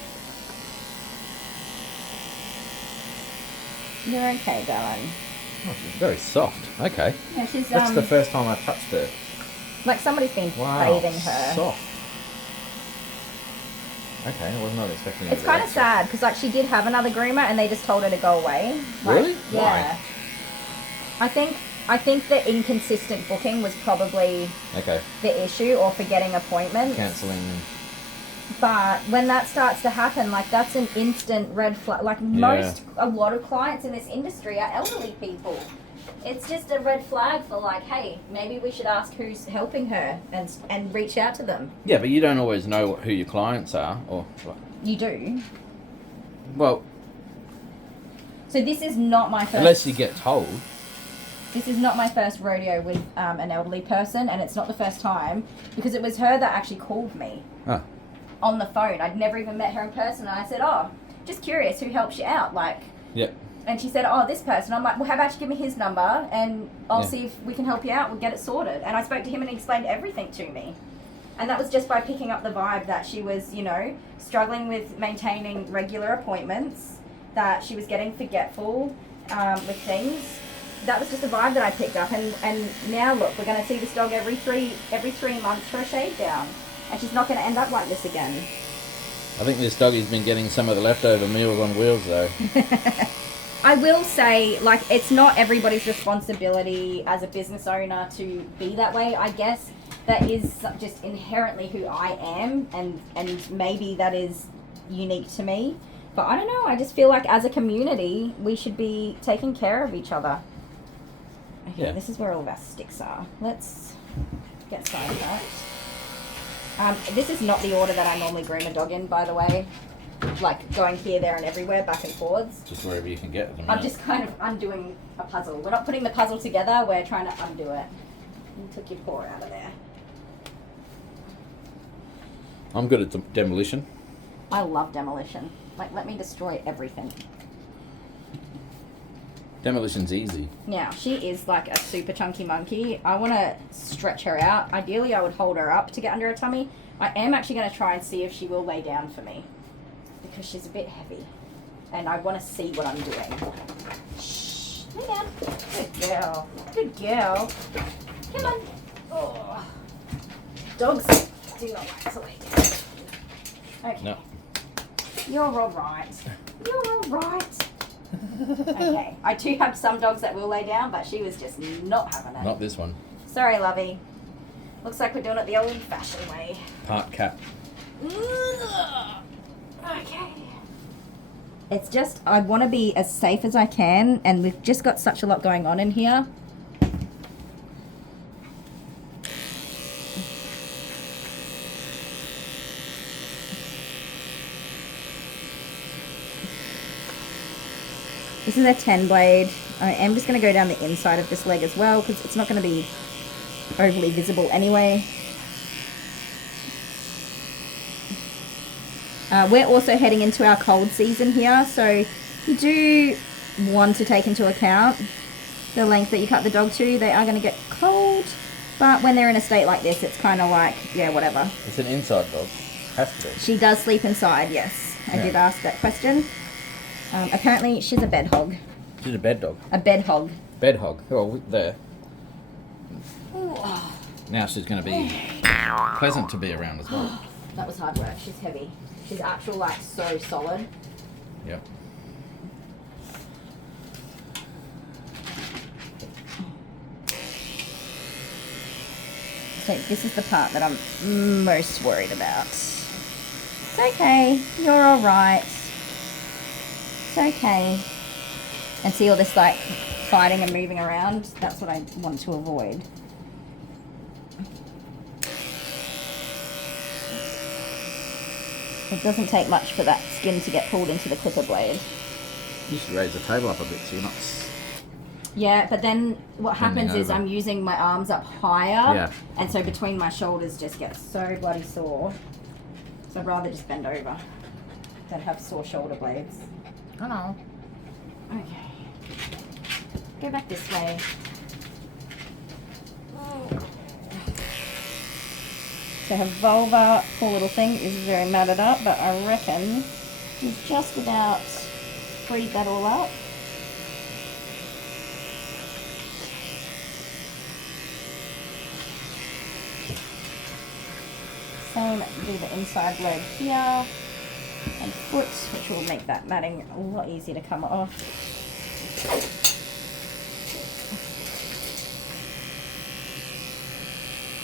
You're okay, darling. Oh, she's very soft. Okay. Yeah, she's That's the first time I've touched her. like somebody's been bathing her. Soft. Okay, I was not expecting. It's kind of sad because like she did have another groomer and they just told her to go away. Like, Really? Yeah. Why? I think I think the inconsistent booking was probably Okay. the issue, or forgetting appointments. Cancelling. But when that starts to happen, like, that's an instant red flag. Like, a lot of clients in this industry are elderly people. It's just a red flag for, like, hey, maybe we should ask who's helping her and reach out to them. Yeah, but you don't always know who your clients are, or what? You do. Well, so this is not my first... unless you get told. This is not my first rodeo with an elderly person, and it's not the first time, because it was her that actually called me on the phone. I'd never even met her in person, and I said, oh, just curious, who helps you out? Like, Yep. And she said, oh, this person. I'm like, well, how about you give me his number, and I'll see if we can help you out. We'll get it sorted. And I spoke to him, and he explained everything to me. And that was just by picking up the vibe that she was, you know, struggling with maintaining regular appointments, that she was getting forgetful with things. That was just a vibe that I picked up. And now, look, we're going to see this dog every 3 months for a shave down. And she's not going to end up like this again. I think this doggy's been getting some of the leftover Meals on Wheels, though. I will say, like, it's not everybody's responsibility as a business owner to be that way. I guess that is just inherently who I am, and maybe that is unique to me. But I don't know, I just feel like as a community, we should be taking care of each other. Okay, this is where all of our sticks are. Let's get sidetracked. This is not the order that I normally groom a dog in, by the way. Like, going here, there, and everywhere, back and forwards. Just wherever you can get them. I'm just kind of undoing a puzzle. We're not putting the puzzle together, we're trying to undo it. You took your paw out of there. I'm good at demolition. I love demolition. Like, let me destroy everything. Demolition's easy. Now, she is like a super chunky monkey. I want to stretch her out. Ideally, I would hold her up to get under her tummy. I am actually going to try and see if she will lay down for me, because she's a bit heavy. And I want to see what I'm doing. Shh. Lay down. Good girl. Good girl. Come on. Oh. Dogs do not like to lay down. Okay. No. You're all right. You're all right. Okay. I do have some dogs that will lay down, but she was just not having it. Not this one. Sorry, lovey. Looks like we're doing it the old-fashioned way. Part cat. Okay. It's just, I want to be as safe as I can, and we've just got such a lot going on in here. This is a 10 blade. I am just going to go down the inside of this leg as well, because it's not going to be overly visible anyway. We're also heading into our cold season here, so you do want to take into account the length that you cut the dog to. They are going to get cold, but when they're in a state like this, it's kind of like, yeah, whatever. It's an inside dog. Has to be. She does sleep inside, yes. I did ask that question. Apparently, she's a bed hog. She's a bed dog. A bed hog. Bed hog. Oh, there. Ooh. Now she's going to be pleasant to be around as well. That was hard work. She's heavy. She's actual, like, so solid. Yep. So this is the part that I'm most worried about. It's okay. You're all right. It's okay. And see all this, like, fighting and moving around? That's what I want to avoid. It doesn't take much for that skin to get pulled into the clipper blade. You should raise the table up a bit so you're not... Yeah, but then what happens is over. I'm using my arms up higher. Yeah. And so between my shoulders just gets so bloody sore. So I'd rather just bend over than have sore shoulder blades. I know. Okay. Go back this way. So her vulva, poor little thing, is very matted up, but I reckon we've just about freed that all up. Same, do the inside leg here and foot, which will make that matting a lot easier to come off.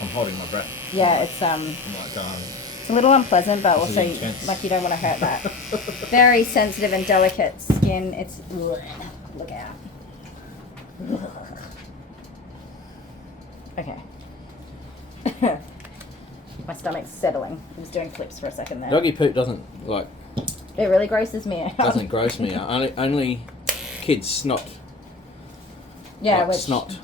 I'm holding my breath. Yeah, it's it's a little unpleasant, but This is also intense. like you don't want to hurt that. Very sensitive and delicate skin. It's ugh, look out. Okay. My stomach's settling. I was doing flips for a second there. Doggy poop doesn't like It really grosses me out. doesn't gross me out. Only kids snot. Yeah, like which snot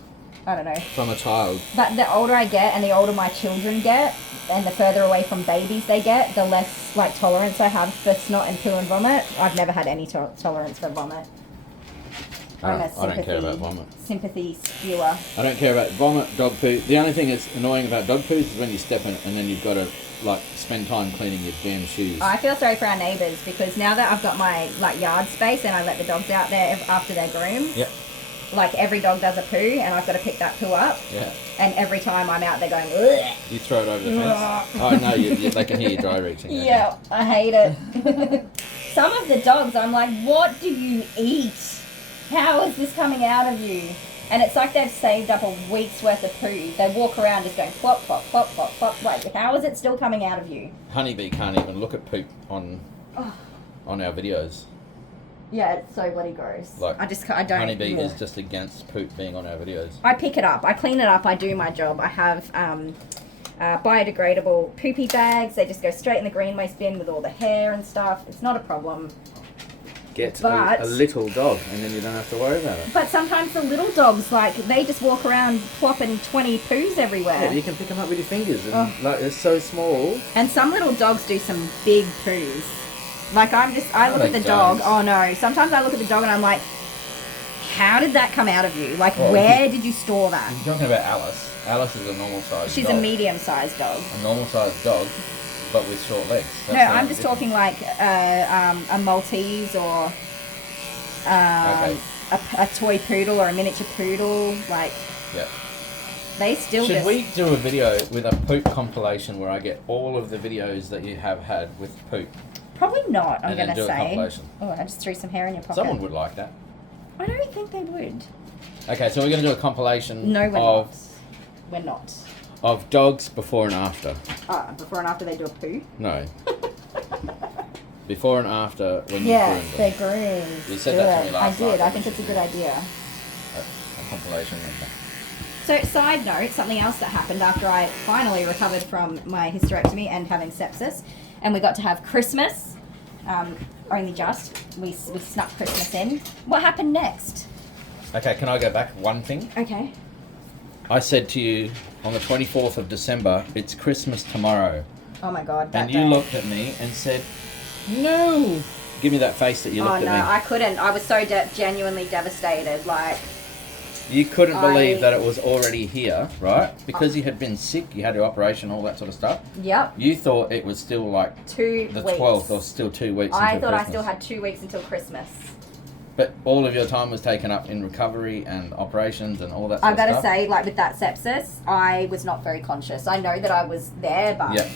I don't know. from a child. But the older I get and the older my children get and the further away from babies they get, the less like tolerance I have for snot and poo and vomit. I've never had any tolerance for vomit. I'm a I don't care about vomit. sympathy spewer. I don't care about vomit, dog poo. The only thing that's annoying about dog poo is when you step in it and then you've got to like spend time cleaning your damn shoes. I feel sorry for our neighbours because now that I've got my like yard space and I let the dogs out there after their groom, Yep. like every dog does a poo and I've got to pick that poo up. Yeah. And every time I'm out there going, ugh. You throw it over the fence. Oh no, they can hear you dry reaching. Yeah, I hate it. Some of the dogs, I'm like, what do you eat? How is this coming out of you? And it's like they've saved up a week's worth of poo. They walk around just going plop, plop, plop, plop, plop. Like, how is it still coming out of you? Honeybee can't even look at poop on our videos. Yeah, it's so bloody gross. Like, I don't. Honeybee is just against poop being on our videos. I pick it up. I clean it up. I do my job. I have biodegradable poopy bags. They just go straight in the green waste bin with all the hair and stuff. It's not a problem. Get But- a little dog and then you don't have to worry about it. But sometimes the little dogs, like, they just walk around plopping 20 poos everywhere. Yeah, you can pick them up with your fingers and Oh. they're so small. And some little dogs do some big poos. Like, I look at the they dog. don't. Oh no. Sometimes I look at the dog and I'm like, how did that come out of you? Like, Well, where did you store that? You're talking about Alice. Alice is a normal sized She's dog. a medium-sized dog. A normal sized dog, but with short legs. That's No, the I'm only just difference. talking like a Maltese or Okay. a toy poodle or a miniature poodle. Like, Yeah. they still Should just... we do a video with a poop compilation where I get all of the videos that you have had with poop? Probably not, I'm And then going to do a say. compilation. Oh, I just threw some hair in your pocket. Someone would like that. I don't think they would. Okay, so we're going to do a compilation No, we're of not. We're not. of dogs before and after. Before and after they do a poo? No. Before and after when you Yeah, groomed they're them. groomed. You said that to me last I did. night. I think it's a good idea. A compilation. So, side note, something else that happened after I finally recovered from my hysterectomy and having sepsis, and we got to have Christmas. Only just. We snuck Christmas in. What happened next? Okay, can I go back one thing? Okay. I said to you on the 24th of December, it's Christmas tomorrow. Oh my god, that And you day. looked at me and said, no. Give me that face that you looked Oh no, at me. I couldn't. I was so genuinely devastated. Like, You couldn't believe I- that it was already here, right? Because you had been sick, you had your operation, all that sort of stuff. yep, You thought it was still like 2 the weeks. 12th or still 2 weeks I until thought I Christmas. still had 2 weeks until Christmas. But all of your time was taken up in recovery and operations and all that sort I've got of to stuff. say, like with that sepsis, I was not very conscious. I know that I was there, but Yeah.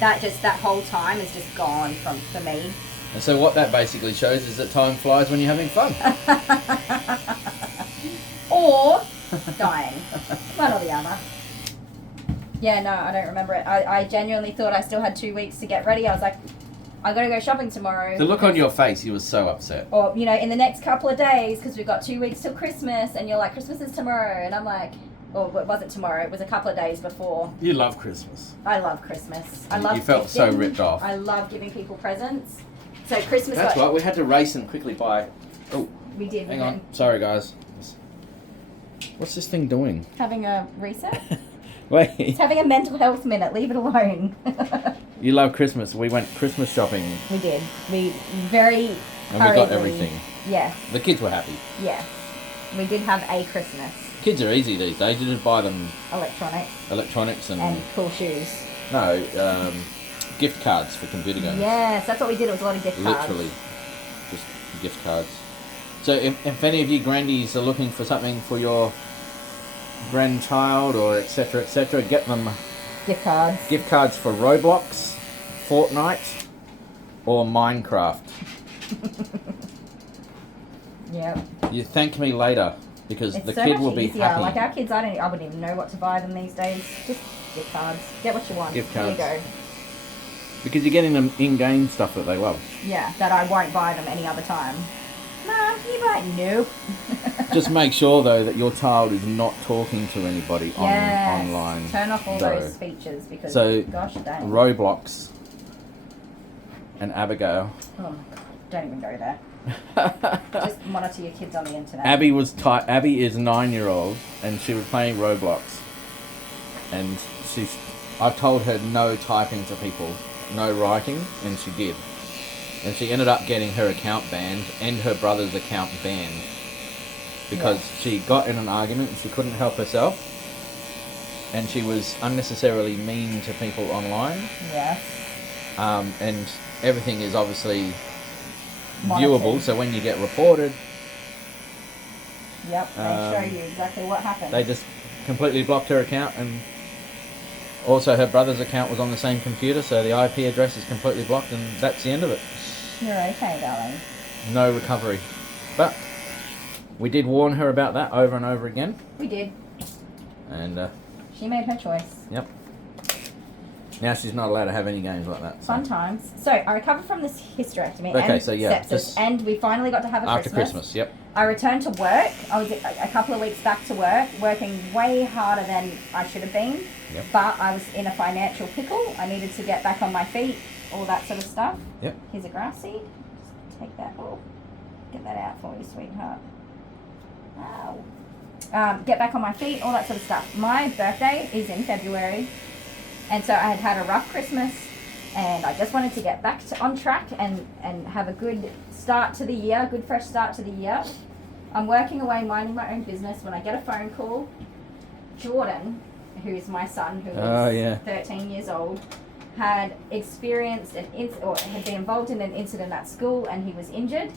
that whole time is just gone for me. And so what that basically shows is that time flies when you're having fun. Or dying. One or the other. Yeah, no, I don't remember it. I genuinely thought I still had 2 weeks to get ready. I was like, I got to go shopping tomorrow. The look on your face, you were so upset. Or, you know, in the next couple of days, because we've got 2 weeks till Christmas, and you're like, Christmas is tomorrow. And I'm like, well, it wasn't tomorrow. It was a couple of days before. You love Christmas. I love Christmas. I You- love you felt so gifting. ripped off. I love giving people presents. So Christmas That's got... right, we had to race and quickly buy... Oh, We did. hang we on. went Sorry, guys. What's this thing doing? having a reset. Wait. It's having a mental health minute. Leave it alone. You love Christmas. We went Christmas shopping We did. We very and we got hurriedly- everything. Yes, The kids were happy. yes. We did have a Christmas. Kids are easy these days. You just buy them Electronics electronics and... and cool shoes. No, gift cards for computer games. Yes, that's what we did. It was a lot of gift cards. Literally. Just gift cards. So if any of you grandies are looking for something for your grandchild or etc., get them Gift cards. gift cards for Roblox, Fortnite, or Minecraft. Yep. You thank me later. because It's the so kid much will be easier. happy. Like our kids, I wouldn't even know what to buy them these days. Just gift cards. Get what you want. Gift There you cards. go. Because you're getting them in-game stuff that they love. Yeah, that I won't buy them any other time. Nah, you might. Nope. Just make sure though that your child is not talking to anybody online. Turn off all though. those features because So, gosh dang. Roblox and Abigail. Oh my god, don't even go there. Just monitor your kids on the internet. Abby is 9-year-old and she was playing Roblox, and I've told her no typing to people, no writing, and she did. And she ended up getting her account banned and her brother's account banned because she got in an argument and she couldn't help herself, and she was unnecessarily mean to people online. Yeah. And everything is obviously Monitored. viewable, so when you get reported, Yep, they show you exactly what happened. they just completely blocked her account, and also her brother's account was on the same computer, so the IP address is completely blocked, and that's the end of it. You're okay, darling. No recovery. But we did warn her about that over and over again, We did. and She made her choice. yep. Now she's not allowed to have any games like that. So. Fun times. So I recovered from this hysterectomy Okay, and so yeah, sepsis, just and we finally got to have a After Christmas, yep. I returned to work. I was a couple of weeks back to work, working way harder than I should have been. Yep. But I was in a financial pickle. I needed to get back on my feet, all that sort of stuff. Yep. Here's a grass seed. Just take that off. Get that out for you, sweetheart. Ow. Get back on my feet, all that sort of stuff. My birthday is in February, and so I had a rough Christmas, and I just wanted to get back on track and have a good start to the year, good fresh start to the year. I'm working away, minding my own business, when I get a phone call. Jordan, who is my son, who is 13 years old, had experienced or had been involved in an incident at school, and he was injured.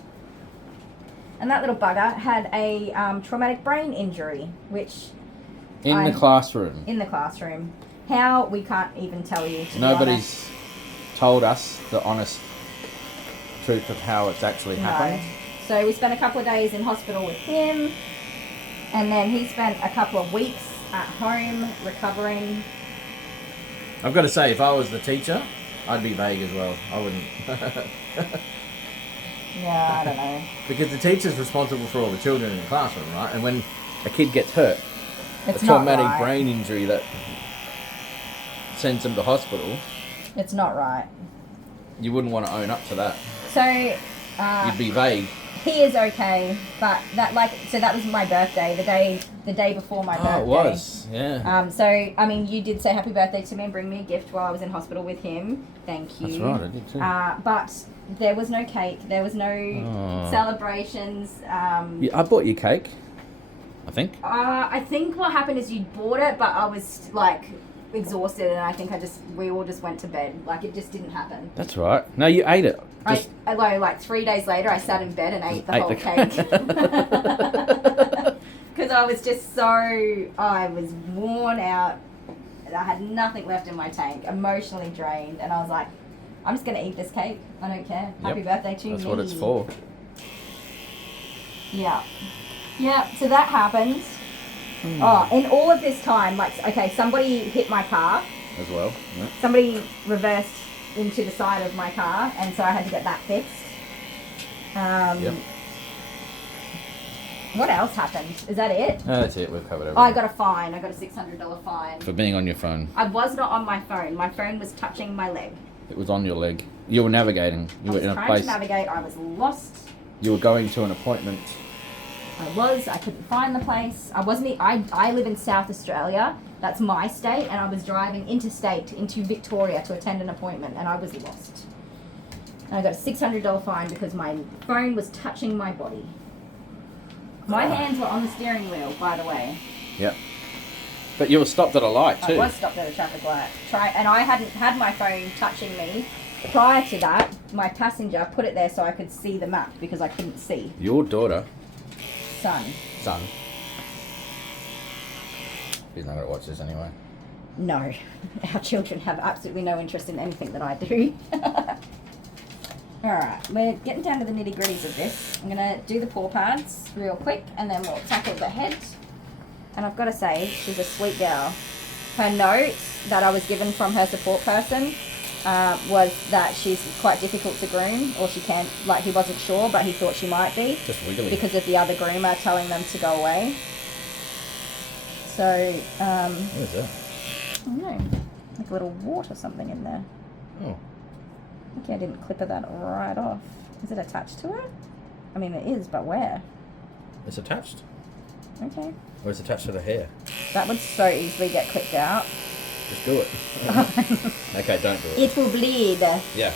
And that little bugger had a traumatic brain injury, which In the classroom. in the classroom. How, we can't even tell you. To be Nobody's honest. told us the honest truth of how it's actually happened. So we spent a couple of days in hospital with him, and then he spent a couple of weeks at home recovering. I've got to say, if I was the teacher, I'd be vague as well. I wouldn't. Yeah, I don't know. Because the teacher's responsible for all the children in the classroom, right? And when a kid gets hurt, It's a not traumatic right. brain injury that sends them to hospital, It's not right. you wouldn't want to own up to that. So You'd be vague. he is okay, but that was my birthday, the day before my birthday. Oh, it was, yeah. So I mean, you did say happy birthday to me and bring me a gift while I was in hospital with him. Thank you. That's right, I did too. But there was no cake. There was no celebrations. Yeah, I bought you cake, I think. I think what happened is you bought it, but I was like exhausted, and I think we all just went to bed. Like, it just didn't happen. That's right. No, you ate it. Just I like 3 days later, I sat in bed and ate the whole cake. Because I was just I was worn out. I had nothing left in my tank, emotionally drained, and I was like, I'm just going to eat this cake. I don't care. Happy birthday to me. That's what it's for. Yeah. Yeah, so that happened. Oh, in all of this time, somebody hit my car. As well. Yeah. Somebody reversed into the side of my car, and so I had to get that fixed. Yep. What else happened? Is that it? No, that's it. We've covered everything. Oh, I got a fine. I got a $600 fine. For being on your phone. I was not on my phone. My phone was touching my leg. It was on your leg. You were navigating. You I were was in a trying place. to navigate. I was lost. You were going to an appointment. I couldn't find the place. I live in South Australia. That's my state, and I was driving interstate into Victoria to attend an appointment, and I was lost. And I got a $600 fine because my phone was touching my body. My hands were on the steering wheel, by the way. Yep. But you were stopped at a light too. I was stopped at a traffic light. And I hadn't had my phone touching me. Prior to that, my passenger put it there so I could see the map because I couldn't see. Your daughter. Son. He's not going to watch this anyway. No. Our children have absolutely no interest in anything that I do. Alright, we're getting down to the nitty gritties of this. I'm going to do the paw pads real quick and then we'll tackle the head. And I've got to say, she's a sweet girl. Her note that I was given from her support person was that she's quite difficult to groom, or she can, like, he wasn't sure, but he thought she might be. Just wiggly. Because of the other groomer telling them to go away. So, What is that? I don't know, like a little wart or something in there. Oh. Okay, I didn't clipper that right off. Is it attached to it? I mean, it is, but where? It's attached. Okay. Or it's attached to the hair. That would so easily get clipped out. Just do it. Okay, don't do it. It will bleed. Yeah.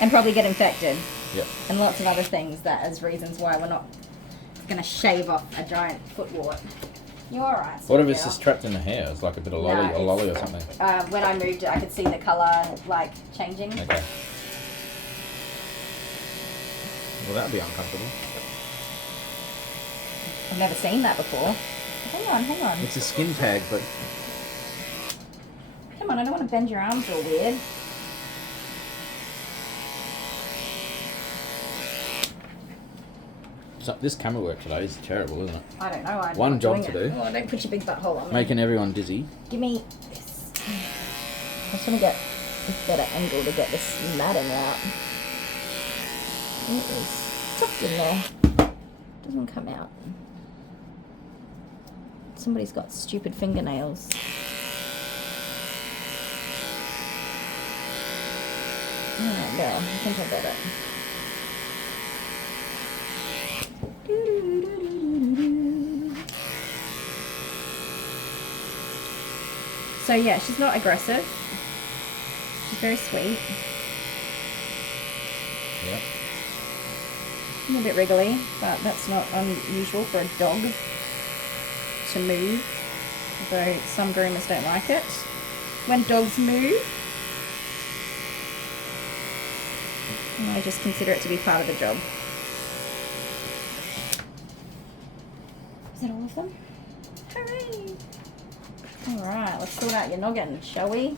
And probably get infected. Yep. And lots of other things that as reasons why we're not going to shave off a giant foot wart. You're alright. What if it's just trapped in the hair? It's like a bit of lolly, No, a lolly or something. When I moved it, I could see the colour, like, changing. Okay. Well, that'd be uncomfortable. I've never seen that before. Hang on. It's a skin tag, but Come on, I don't want to bend your arms all weird. so, this camera work today is terrible, isn't it? I don't know. I'm One not job doing to it. do. Oh, don't put your big butthole on me. Making everyone dizzy. Give me this. I just want to get a better angle to get this matting out. It is tucked in there. Doesn't come out. Somebody's got stupid fingernails. Oh no, I think I better. So yeah, she's not aggressive. She's very sweet. Yep. A little bit wriggly, but that's not unusual for a dog to move. Although some groomers don't like it when dogs move. And I just consider it to be part of the job. Is that all of them? Hooray! Alright, let's sort out your noggin, shall we?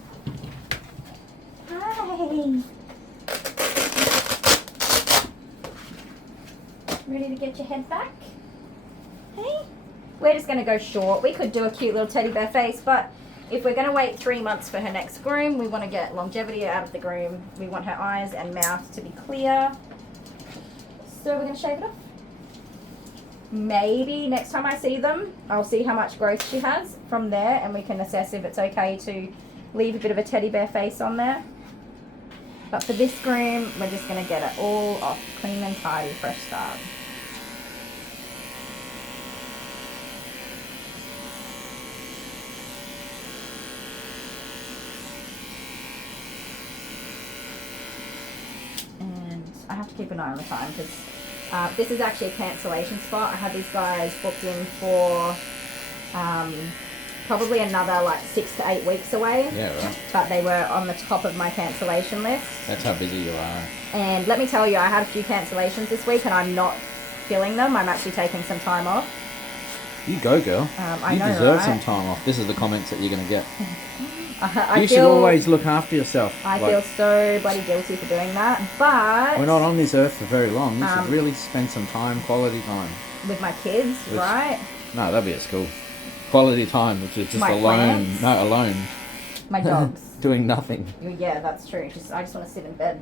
Hi! Ready to get your head back? Hey? We're just going to go short. We could do a cute little teddy bear face, but if we're going to wait 3 months for her next groom, we want to get longevity out of the groom. We want her eyes and mouth to be clear. So we're going to shave it off. Maybe next time I see them, I'll see how much growth she has from there, and we can assess if it's okay to leave a bit of a teddy bear face on there. But for this groom, we're just going to get it all off. Clean and tidy, fresh start. And I have to keep an eye on the time because this is actually a cancellation spot. I had these guys booked in for probably another like 6 to 8 weeks away. Yeah, right. But they were on the top of my cancellation list. That's how busy you are. And let me tell you, I had a few cancellations this week and I'm not filling them. I'm actually taking some time off. You go, girl. I you know, deserve right? some time off. This is the comments that you're going to get. I You should feel, always look after yourself. I Like, feel so bloody guilty for doing that, but we're not on this earth for very long. You should Um, really spend some time, quality time. with my kids, Which- right? No, that'd be at school. Quality time, which is just My alone. plants? No, alone. My dogs. Doing nothing. Yeah, that's true. I just want to sit in bed.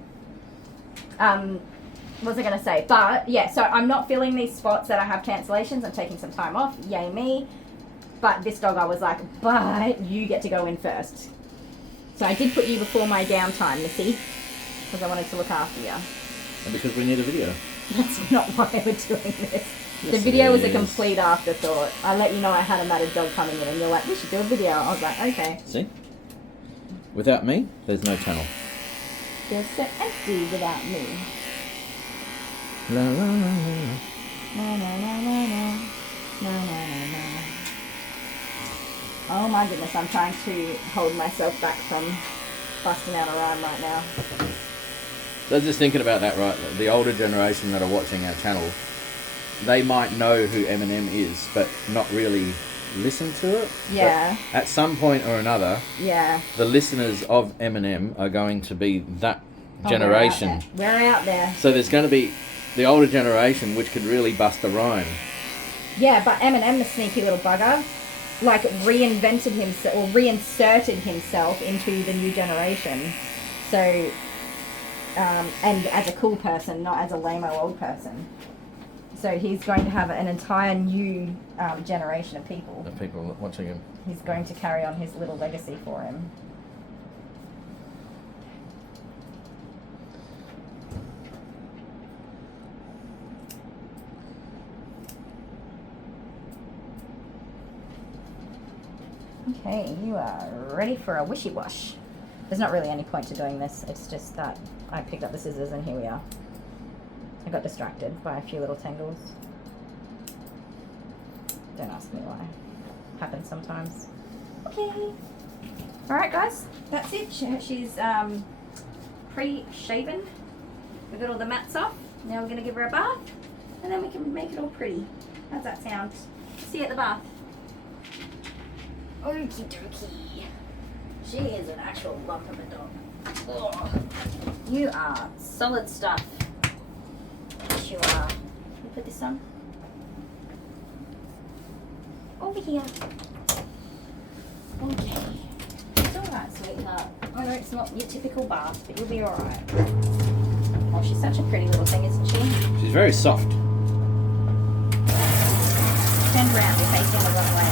What was I going to say? But, yeah, so I'm not filling these spots that I have cancellations. I'm taking some time off. Yay me. But this dog, I was like, but you get to go in first. So I did put you before my downtime, Missy. Because I wanted to look after you. And because we need a video. That's not why we're doing this. Yes, The video was a it is. complete afterthought. I let you know I had a matted dog coming in and you're like, we should do a video. I was like, okay. See? Without me, there's no channel. Feels so empty without me. La, la, la, la. Na, na, na, na, na. Na, na, na, na. Oh my goodness, I'm trying to hold myself back from busting out a rhyme right now. I was just thinking about that, right? The older generation that are watching our channel, they might know who Eminem is, but not really listen to it. Yeah. But at some point or another, Yeah. the listeners of Eminem are going to be that generation. We're out there. So there's going to be the older generation, which could really bust a rhyme. Yeah, but Eminem, the sneaky little bugger, like reinvented himself or reinserted himself into the new generation. So, and as a cool person, not as a lame-o old person. So he's going to have an entire new generation of people. The people watching him. He's going to carry on his little legacy for him. Okay, you are ready for a wishy-wash. There's not really any point to doing this, it's just that I picked up the scissors and here we are. I got distracted by a few little tangles. Don't ask me why. Happens sometimes. Okay. Alright guys, that's it. She's pre-shaven. We got all the mats off. Now we're going to give her a bath and then we can make it all pretty. How's that sound? See you at the bath. Okie dokie. She is an actual lump of a dog. Oh, you are solid stuff. Yes, you are. Can you put this on? Over here. Okay. It's alright, sweetheart. I know it's not your typical bath, but you'll be alright. Oh, she's such a pretty little thing, isn't she? She's very soft. Turn around, you're facing the wrong way.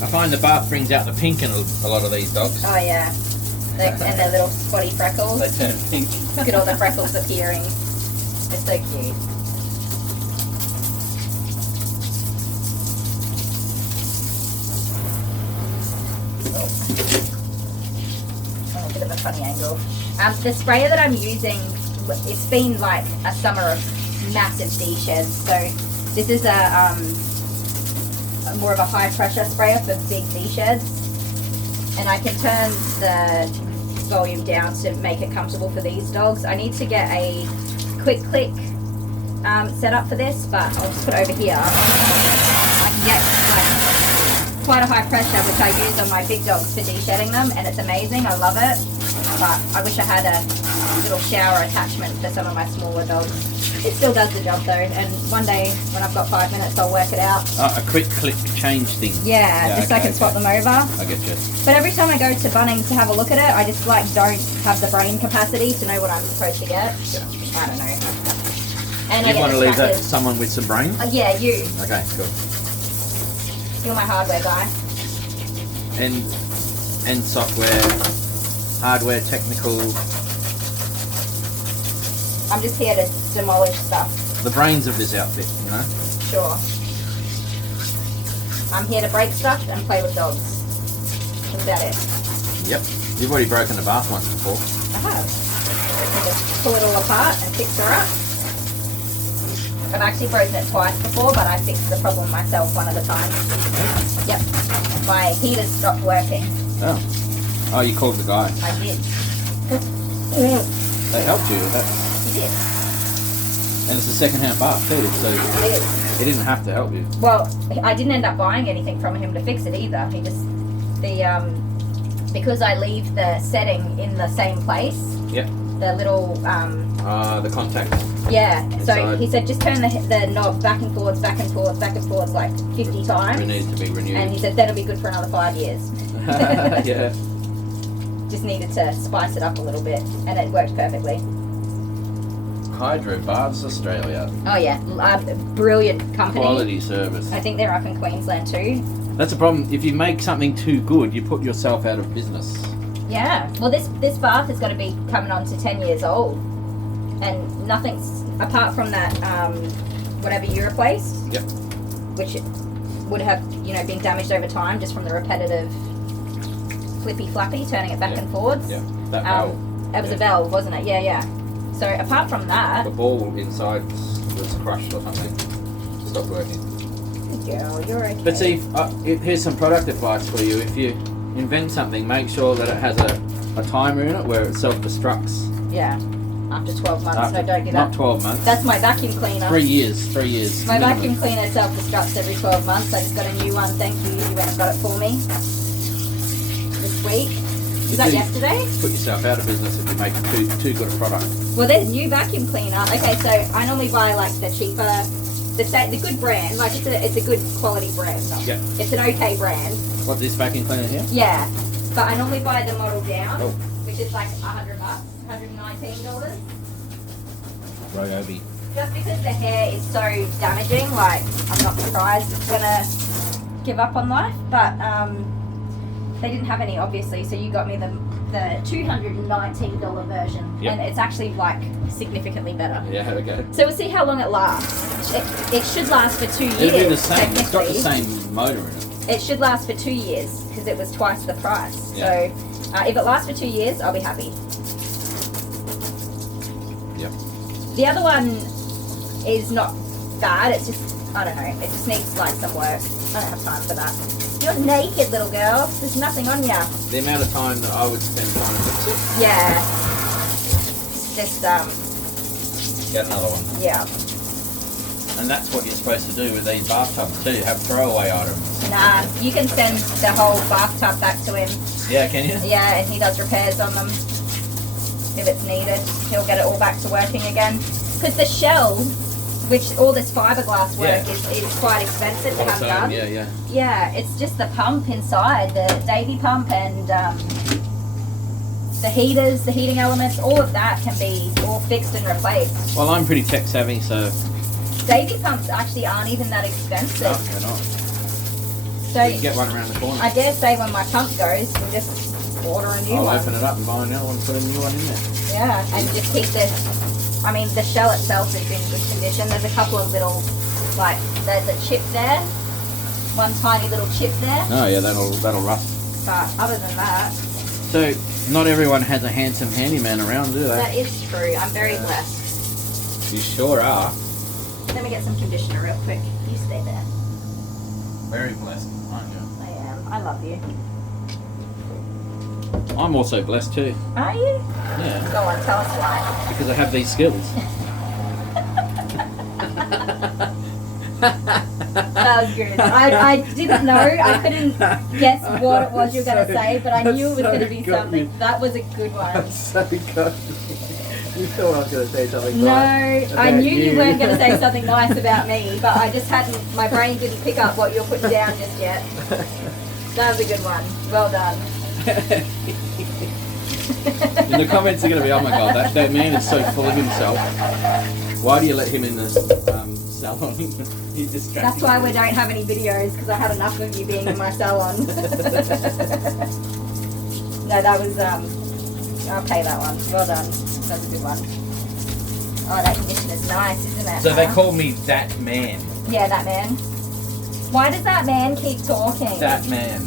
I find the bath brings out the pink in a lot of these dogs. Oh yeah. And their little spotty freckles. They turn pink. Look at all the freckles appearing. It's so cute. Oh, a bit of a funny angle. The sprayer that I'm using, it's been like a summer of massive D-sheds. So this is a more of a high pressure sprayer for big D-sheds. And I can turn the volume down to make it comfortable for these dogs. I need to get a quick click set up for this, but I'll just put it over here. I can get like quite a high pressure, which I use on my big dogs for de-shedding them, and it's amazing. I love it. But I wish I had a little shower attachment for some of my smaller dogs. It still does the job though, and one day when I've got 5 minutes, I'll work it out. Oh, a quick click change thing. Yeah, just so I can swap them over. I get you. But every time I go to Bunnings to have a look at it, I just like don't have the brain capacity to know what I'm supposed to get. Yeah. I don't know. And You want to leave that to someone with some brain? Yeah, you. Okay, cool. You're my hardware guy. And software, hardware, technical. I'm just here to demolish stuff. The brains of this outfit, you know? Sure. I'm here to break stuff and play with dogs. That's about it. Yep. You've already broken the bath once before. I have. I just pull it all apart and fix her up. I've actually broken it twice before, but I fixed the problem myself one at a time. Yep. My heaters stopped working. Oh. Oh, you called the guy. I did. They helped you with that. He did. And it's a second-hand bath too, so he didn't have to help you. Well, I didn't end up buying anything from him to fix it either. He just, because I leave the setting in the same place. Yep. The little, the contact. Yeah, inside. So he said just turn the knob back and forwards, back and forwards, back and forwards like 50 times. It needs to be renewed. And he said that'll be good for another 5 years. Yeah. Just needed to spice it up a little bit, and it worked perfectly. Hydro Baths Australia. Oh yeah, brilliant company. Quality service. I think they're up in Queensland too. That's a problem. If you make something too good, you put yourself out of business. Yeah. Well, this bath is going to be coming on to 10 years old, and nothing's apart from that whatever you replaced. Yep. Which would have been damaged over time just from the repetitive flippy flappy turning it back and forwards. Yeah. That valve. It was a valve, wasn't it? Yeah, yeah. So apart from that, the ball inside was crushed or something. Stopped working. Good girl, you're okay. But see, here's some product advice for you. If you invent something, make sure that it has a timer in it where it self-destructs. Yeah. after 12 months. No, don't do that. Not 12 months. That's my vacuum cleaner. 3 years. 3 years. My minimum. vacuum cleaner self-destructs every 12 months. I just got a new one. Thank you. You went and got it for me this week. Was that yesterday? Put yourself out of business if you make too good a product. Well, there's new vacuum cleaner. Okay, so I normally buy like the cheaper, the good brand. Like it's a good quality brand. Yeah. It's an okay brand. What, this vacuum cleaner here? Yeah, but I normally buy the model down, Oh. which is like $100, $119. Ryobi. Just because the hair is so damaging, like I'm not surprised it's gonna give up on life. But they didn't have any, obviously, so you got me the $219 version, Yep. and it's actually like significantly better. Yeah, okay. So we'll see how long it lasts. It should last for 2 years. It'll be the same. It's got the technically. same motor in it. It should last for 2 years because it was twice the price. Yeah. So if it lasts for 2 years, I'll be happy. Yep. The other one is not bad. It's just, I don't know, it just needs like some work. I don't have time for that. You're naked, little girl. There's nothing on ya. The amount of time that I would spend trying to fix it. Yeah. Just, Get another one. yeah. And that's what you're supposed to do with these bathtubs too. Have throwaway items. Nah, you can send the whole bathtub back to him. Yeah, can you? Yeah, and he does repairs on them if it's needed. He'll get it all back to working again. Because the shell, which all this fiberglass work is quite expensive to have done. Yeah. Yeah, it's just the pump inside, the Davy pump and the heaters, the heating elements, all of that can be all fixed and replaced. Well, I'm pretty tech savvy, so Davy pumps actually aren't even that expensive. no, they're not. So You can get one around the corner. I dare say when my pump goes, we'll just order a new I'll one. open it up and buy another one and put a new one in there. Yeah, and just keep this. I mean, the shell itself is in good condition. There's a couple of little, like, there's a chip there, one tiny little chip there. Oh yeah, that'll rust. But other than that, So not everyone has a handsome handyman around, do they? that is true. I'm very blessed. You sure are. Let me get some conditioner real quick. You stay there. Very blessed, aren't you? I am. I love you. I'm also blessed too. Are you? Yeah. Go on, tell us why. Because I have these skills. That was good. I didn't know. I couldn't guess what it was you were going to say, but I knew it was going to be something. That was a good one. So good. You thought I was going to say something No, nice I about knew you weren't going to say something nice about me, but I just hadn't, my brain didn't pick up what you were putting down just yet. That was a good one. Well done. And the comments are going to be, oh my god, that man is so full of himself. Why do you let him in this salon? He's distracting. That's why we don't have any videos, because I had enough of you being in my salon. No, that was, I'll pay that one. Well done. That's a good one. Oh, that conditioner's nice, isn't it? So they call me that man. Yeah, that man. Why does that man keep talking? That man.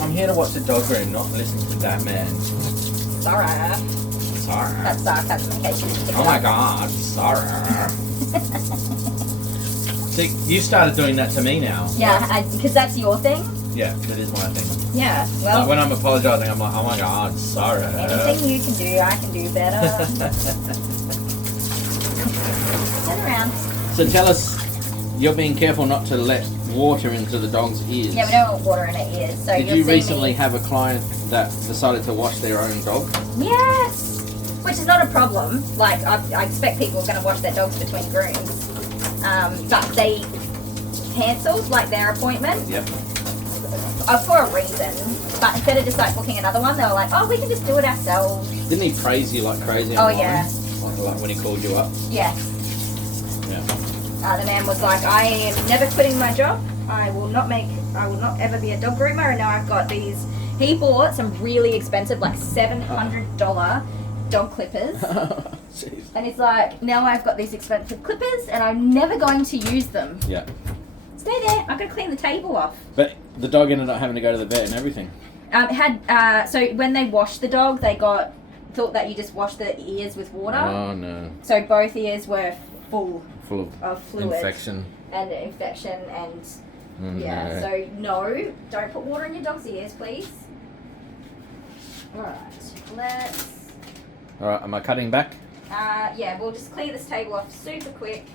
I'm here to watch the dog room, not listen to that man. Sorry. Sorry. That's sarcasm in case you didn't pick Oh it my up. god, sorry. See, you started doing that to me now. Yeah, because that's your thing? Yeah, that is my thing. Yeah, well, Like when I'm apologising, I'm like, oh my god, sorry. anything you can do, I can do better. Turn around. So tell us, you're being careful not to let water into the dog's ears. Yeah, we don't want water in our ears, so Did you'll you see recently me. have a client that decided to wash their own dog? Yes! Which is not a problem. Like, I expect people are going to wash their dogs between grooms. But they cancelled, like, their appointment. Yep. For a reason. But instead of just, like, booking another one, they were like, oh, we can just do it ourselves. Didn't he praise you like crazy Oh, online? yeah. Like when he called you up? Yes. Yeah. The man was like, I am never quitting my job. I will not ever be a dog groomer. And now I've got these. He bought some really expensive, like $700 dog clippers. Jeez. And he's like, now I've got these expensive clippers and I'm never going to use them. Yeah. Stay there. I've got to clean the table off. But the dog ended up having to go to the vet and everything. So when they washed the dog, they thought that you just wash the ears with water. Oh no. So both ears were full Full of fluid. infection. And infection and yeah, No. so no, don't put water in your dog's ears, please. Alright, let's Alright, am I cutting back? Yeah, we'll just clear this table off super quick.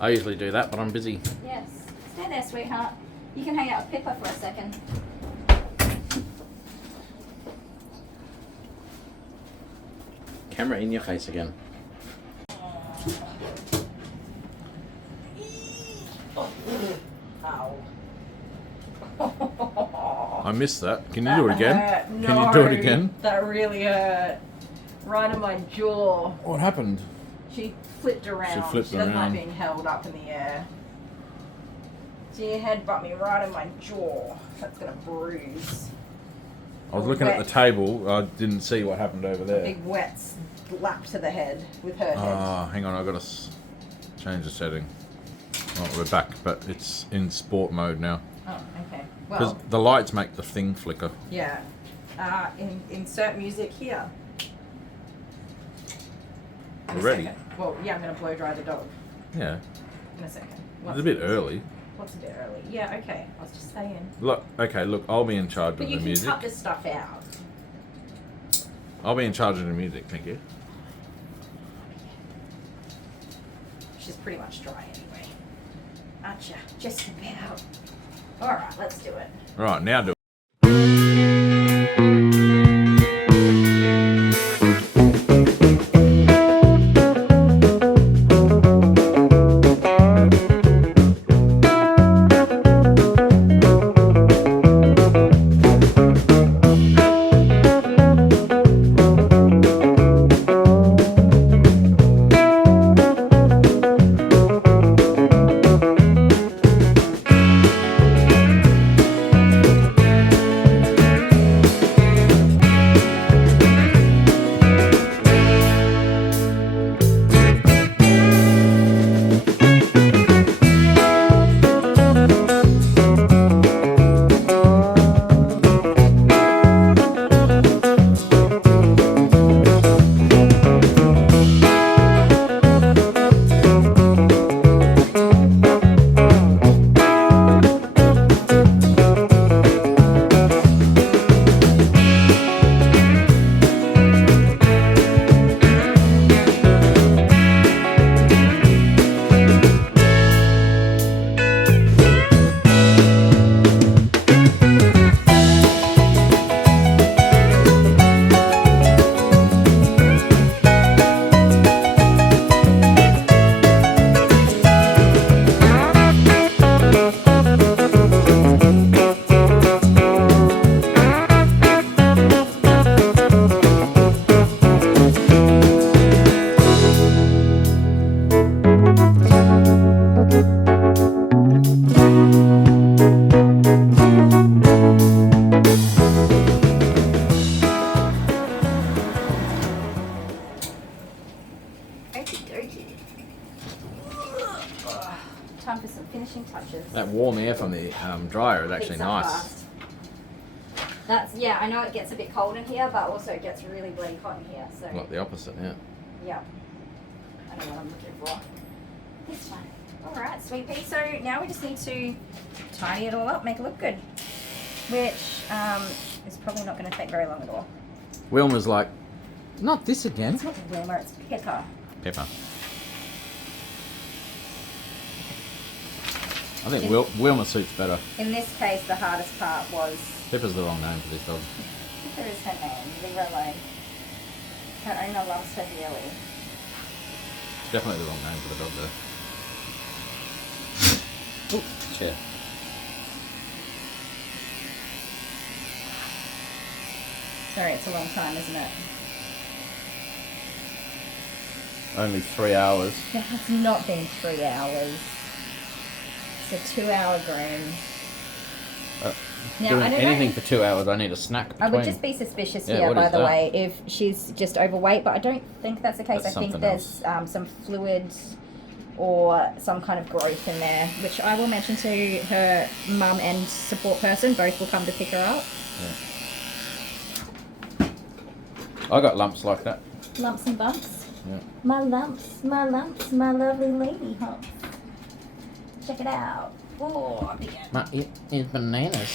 I usually do that, but I'm busy. Yes. Stay there, sweetheart. You can hang out with Pippa for a second. Camera in your face again. I missed that. Can you do it again? No, Can you do it again? That really hurt. Right on my jaw. What happened? She flipped around. She flipped doesn't like around. being held up in the air. She headbutt me right in my jaw. That's gonna bruise. I was looking at the table. I didn't see what happened over A there. big wet slap to the head with her head. Ah, hang on. I've got to change the setting. Oh, we're back, but it's in sport mode now. Oh, okay. Because Well, the lights make the thing flicker. yeah. Insert music here. In a Already? second. Well, yeah, I'm gonna blow dry the dog Yeah. in a second. It's a bit early. What's a bit early? Yeah, okay. I was just saying. Look, okay, look, I'll be in charge But of you the can music. cut this stuff out. I'll be in charge of the music, thank you. She's pretty much dry anyway. Aren't you? Just about. Alright, let's do it. Right, now do it. Time for some finishing touches. That warm air from the dryer is actually Heats up nice. fast. That's, yeah, I know it gets a bit cold in here, but also it gets really bloody hot in here, so. Like the opposite, yeah. Yeah. I know what I'm looking for. This one. Alright, sweet pea. So now we just need to tidy it all up, make it look good. Which is probably not going to take very long at all. Wilma's like, not this again. It's not Wilma, it's Pippa. Pepper. I think Wilma suits better. In this case, the hardest part was... Pepper's the wrong name for this dog. Pippa is her name, leave her alone. Her owner loves her dearly. Definitely the wrong name for the dog though. Ooh, chair. Sorry, it's a long time, isn't it? Only 3 hours. It has not been 3 hours. It's a 2-hour groom. Now, Doing I don't anything know. for 2 hours, I need a snack between. I would just be suspicious Yeah, here, what by is the that? way, if she's just overweight, but I don't think that's the case. That's I think something there's some fluid or some kind of growth in there, which I will mention to her mum and support person. Both will come to pick her up. Yeah. I got lumps like that. Lumps and bumps. Yeah. My lumps, my lovely lady humps. Check it out. Oh, big one. It is bananas.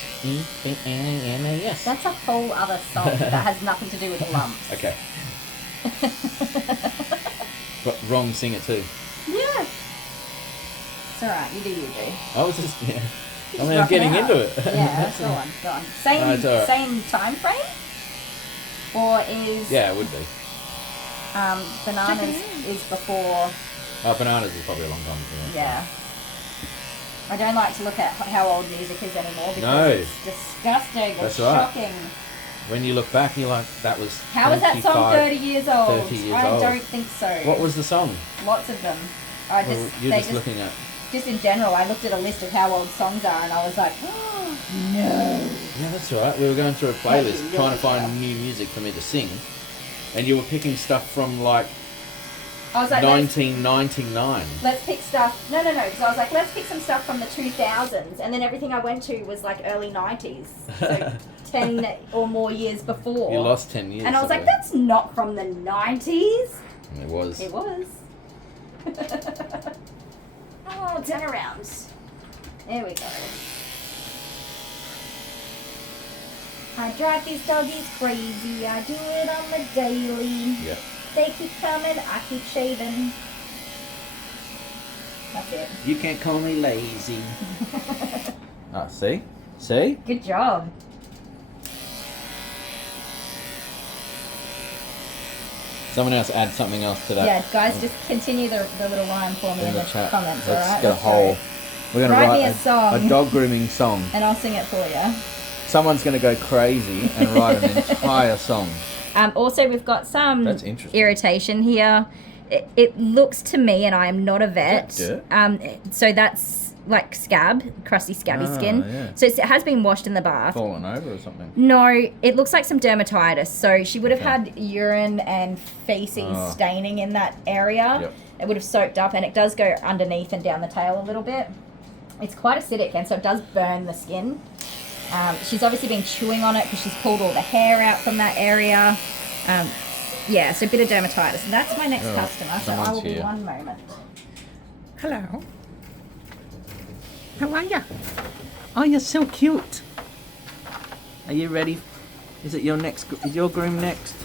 That's a whole other song that has nothing to do with the lumps. Okay. But wrong singer too. Yeah. It's alright, you do you do. I was just, yeah. I mean, I'm Rock it getting out. into it. Yeah, go on, go on. Same, No, it's alright. same time frame? Or is Yeah, it would be. Bananas is before... Oh, Bananas is probably a long time ago. Yeah. I don't like to look at how old music is anymore because No. it's disgusting. That's It's right. shocking. When you look back, you're like, that was How is that song 25, 30 years old? 30 years I old. don't think so. What was the song? Lots of them. Well, you're just looking at... Just in general, I looked at a list of how old songs are and I was like, oh, no. Yeah, that's right. We were going through a playlist Yeah, trying to yeah. find new music for me to sing. And you were picking stuff from like I was like, 1999. let's pick stuff. No, because I was like, let's pick some stuff from the 2000s. And then everything I went to was like early 90s. So 10 or more years before. You lost 10 years. And I was like, somewhere. that's not from the 90s. It was. It was. Oh, turn around. There we go. I drive these doggies crazy. I do it on the daily. Yeah. They keep coming, I keep shaving. That's it. You can't call me lazy. Ah, see? See? Good job. Someone else add something else to that. Yeah, guys, just continue the little line for me in the chat. comments, Let's alright? get a whole... We're going to Write write me a song. a dog grooming song. And I'll sing it for you. Someone's going to go crazy and write an entire song. Also, we've got some That's interesting. irritation here. It looks to me, and I am not a vet. Is that So that's like scab, crusty, scabby skin. Yeah. So it has been washed in the bath. Fallen over or something. No, it looks like some dermatitis. So she would have Okay. had urine and feces Oh. staining in that area. Yep. It would have soaked up, and it does go underneath and down the tail a little bit. It's quite acidic, and so it does burn the skin. She's obviously been chewing on it because she's pulled all the hair out from that area. Yeah, so a bit of dermatitis. And that's my next Oh, customer, so I will someone's be here. one moment. Hello. How are you? Oh, you're so cute. Are you ready? Is it your next? Is your groom next?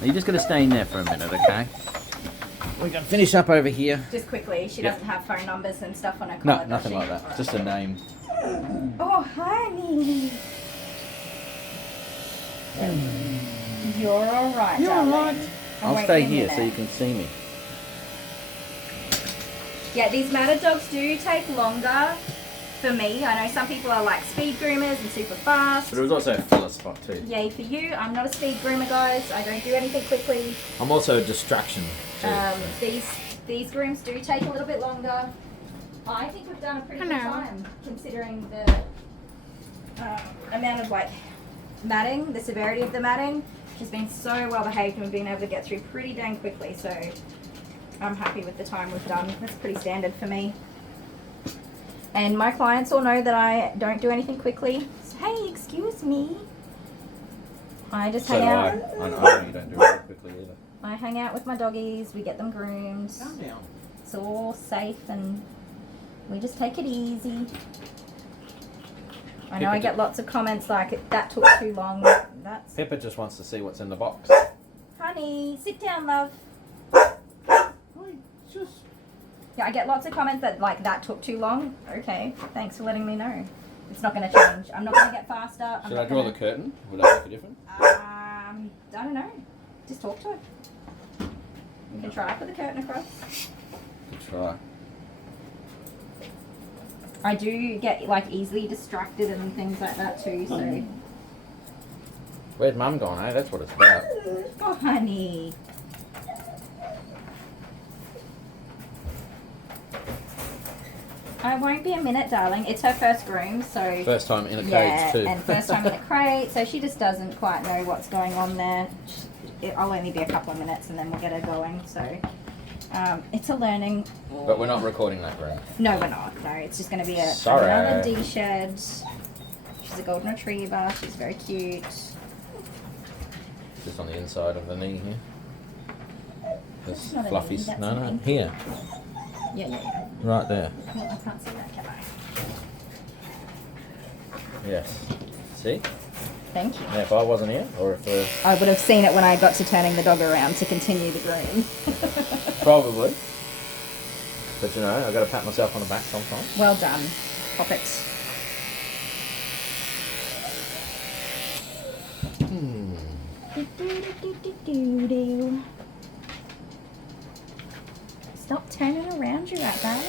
Are you just going to stay in there for a minute, okay? We're going to finish up over here. Just quickly, she Yep. doesn't have phone numbers and stuff on her No, collar, does nothing she? like that. Just a name. Oh, honey. You're alright, You're darling. alright. I I'll won't stay give you here that. so you can see me. Yeah, these matted dogs do take longer for me. I know some people are like speed groomers and super fast. But it was also a filler spot too. Yay for you. I'm not a speed groomer, guys. I don't do anything quickly. I'm also a distraction too. These grooms do take a little bit longer. I think we've done a pretty good Hello. time considering the amount of like matting, the severity of the matting. She's been so well behaved and we've been able to get through pretty dang quickly. So I'm happy with the time we've done. That's pretty standard for me. And my clients all know that I don't do anything quickly. So, hey, excuse me. I just So hang do I. out. I know you don't do it quickly either. I hang out with my doggies. We get them groomed. Calm down. It's all safe and we just take it easy. I know I get lots of comments like that took too long. That's Pippa just wants to see what's in the box. honey, sit down, love. Just... Yeah, I get lots of comments that like that took too long. Okay, thanks for letting me know. It's not going to change. I'm not going to get faster. I'm Should not I draw gonna, the curtain? Would that make a difference? I don't know. Just talk to her. You can try put the curtain across. Good try. I do get like easily distracted and things like that too. So, Where's Mum gone, eh? That's what it's about. oh honey. I won't be a minute, darling. It's her first groom, so First time in a yeah, cage too. and first time in a crate, so she just doesn't quite know what's going on there. I'll only be a couple of minutes and then we'll get her going. So it's a learning. But we're not recording that room. No, we're not. No, it's just going to be Sorry. another D shed. She's a golden retriever. She's very cute. Just on the inside of the knee here. This That's not a fluffy. knee, that's No, a no. knee. Here. Yeah. Right there. Well, I can't see that, can I? Yes. See? Thank you. Now, if I wasn't here, or if I would have seen it when I got to turning the dog around to continue the groom. probably. But you know, I've got to pat myself on the back sometimes. Well done. Pop it. Stop turning around, you rat guy.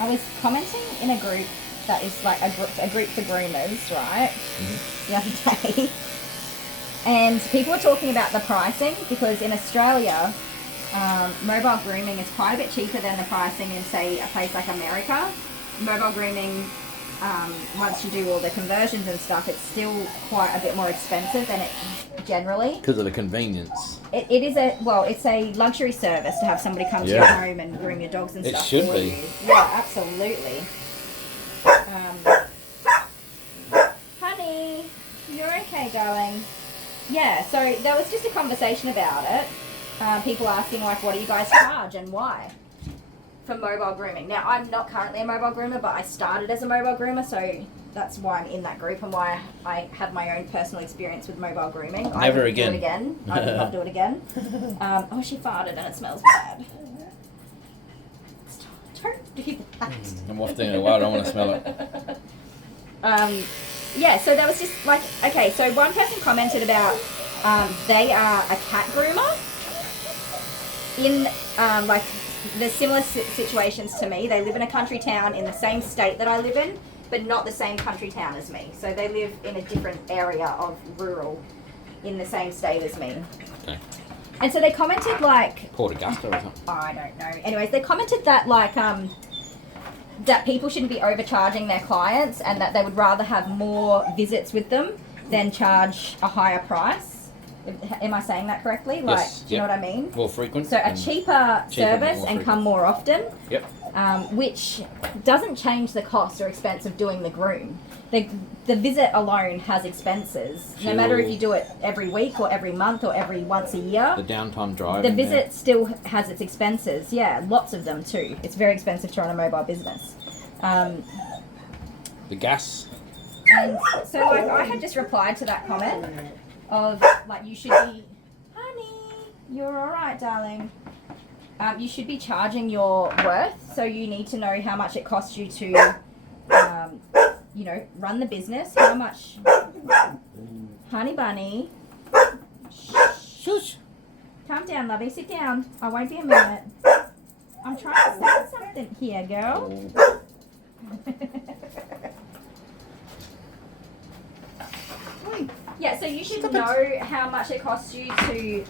I was commenting in a group that is like a group for groomers, right? Mm-hmm. The other day. And people were talking about the pricing because in Australia, mobile grooming is quite a bit cheaper than the pricing in, say, a place like America. Mobile grooming, once you do all the conversions and stuff, it's still quite a bit more expensive than it generally. Because of the convenience. It's a luxury service to have somebody come to your home and groom your dogs and It stuff should for be. you. Yeah, absolutely. Honey, you're okay, darling. Yeah, so there was just a conversation about it. People asking, like, what do you guys charge and why for mobile grooming? Now, I'm not currently a mobile groomer, but I started as a mobile groomer, so that's why I'm in that group and why I have my own personal experience with mobile grooming. I Never wouldn't again. Do it again. I would not do it again. Oh, she farted and it smells bad. Don't do that. I'm wafting it away. I don't want to smell it. Yeah, so that was just like, okay, so one person commented about they are a cat groomer in like the similar situations to me. They live in a country town in the same state that I live in, but not the same country town as me. So they live in a different area of rural in the same state as me. Okay. And so they commented like, Port Augusta or something. I don't know. Anyways, they commented that like that people shouldn't be overcharging their clients and that they would rather have more visits with them than charge a higher price. Am I saying that correctly? Like, Yes, do you know what I mean? More frequent. So a cheaper service more and frequent. come more often, Yep. which doesn't change the cost or expense of doing the groom. The visit alone has expenses. No matter if you do it every week or every month or every once a year. The downtime drive. The visit still has its expenses. Yeah, lots of them too. It's very expensive to run a mobile business. The gas. And so like, I had just replied to that comment of like, you should be, honey, you're all right, darling. You should be charging your worth. So you need to know how much it costs you to, you know, run the business. How much, honey bunny. Shush. Calm down, lovey. Sit down. I won't be a minute. I'm trying to say something here, girl. Yeah, so you should know how much it costs you to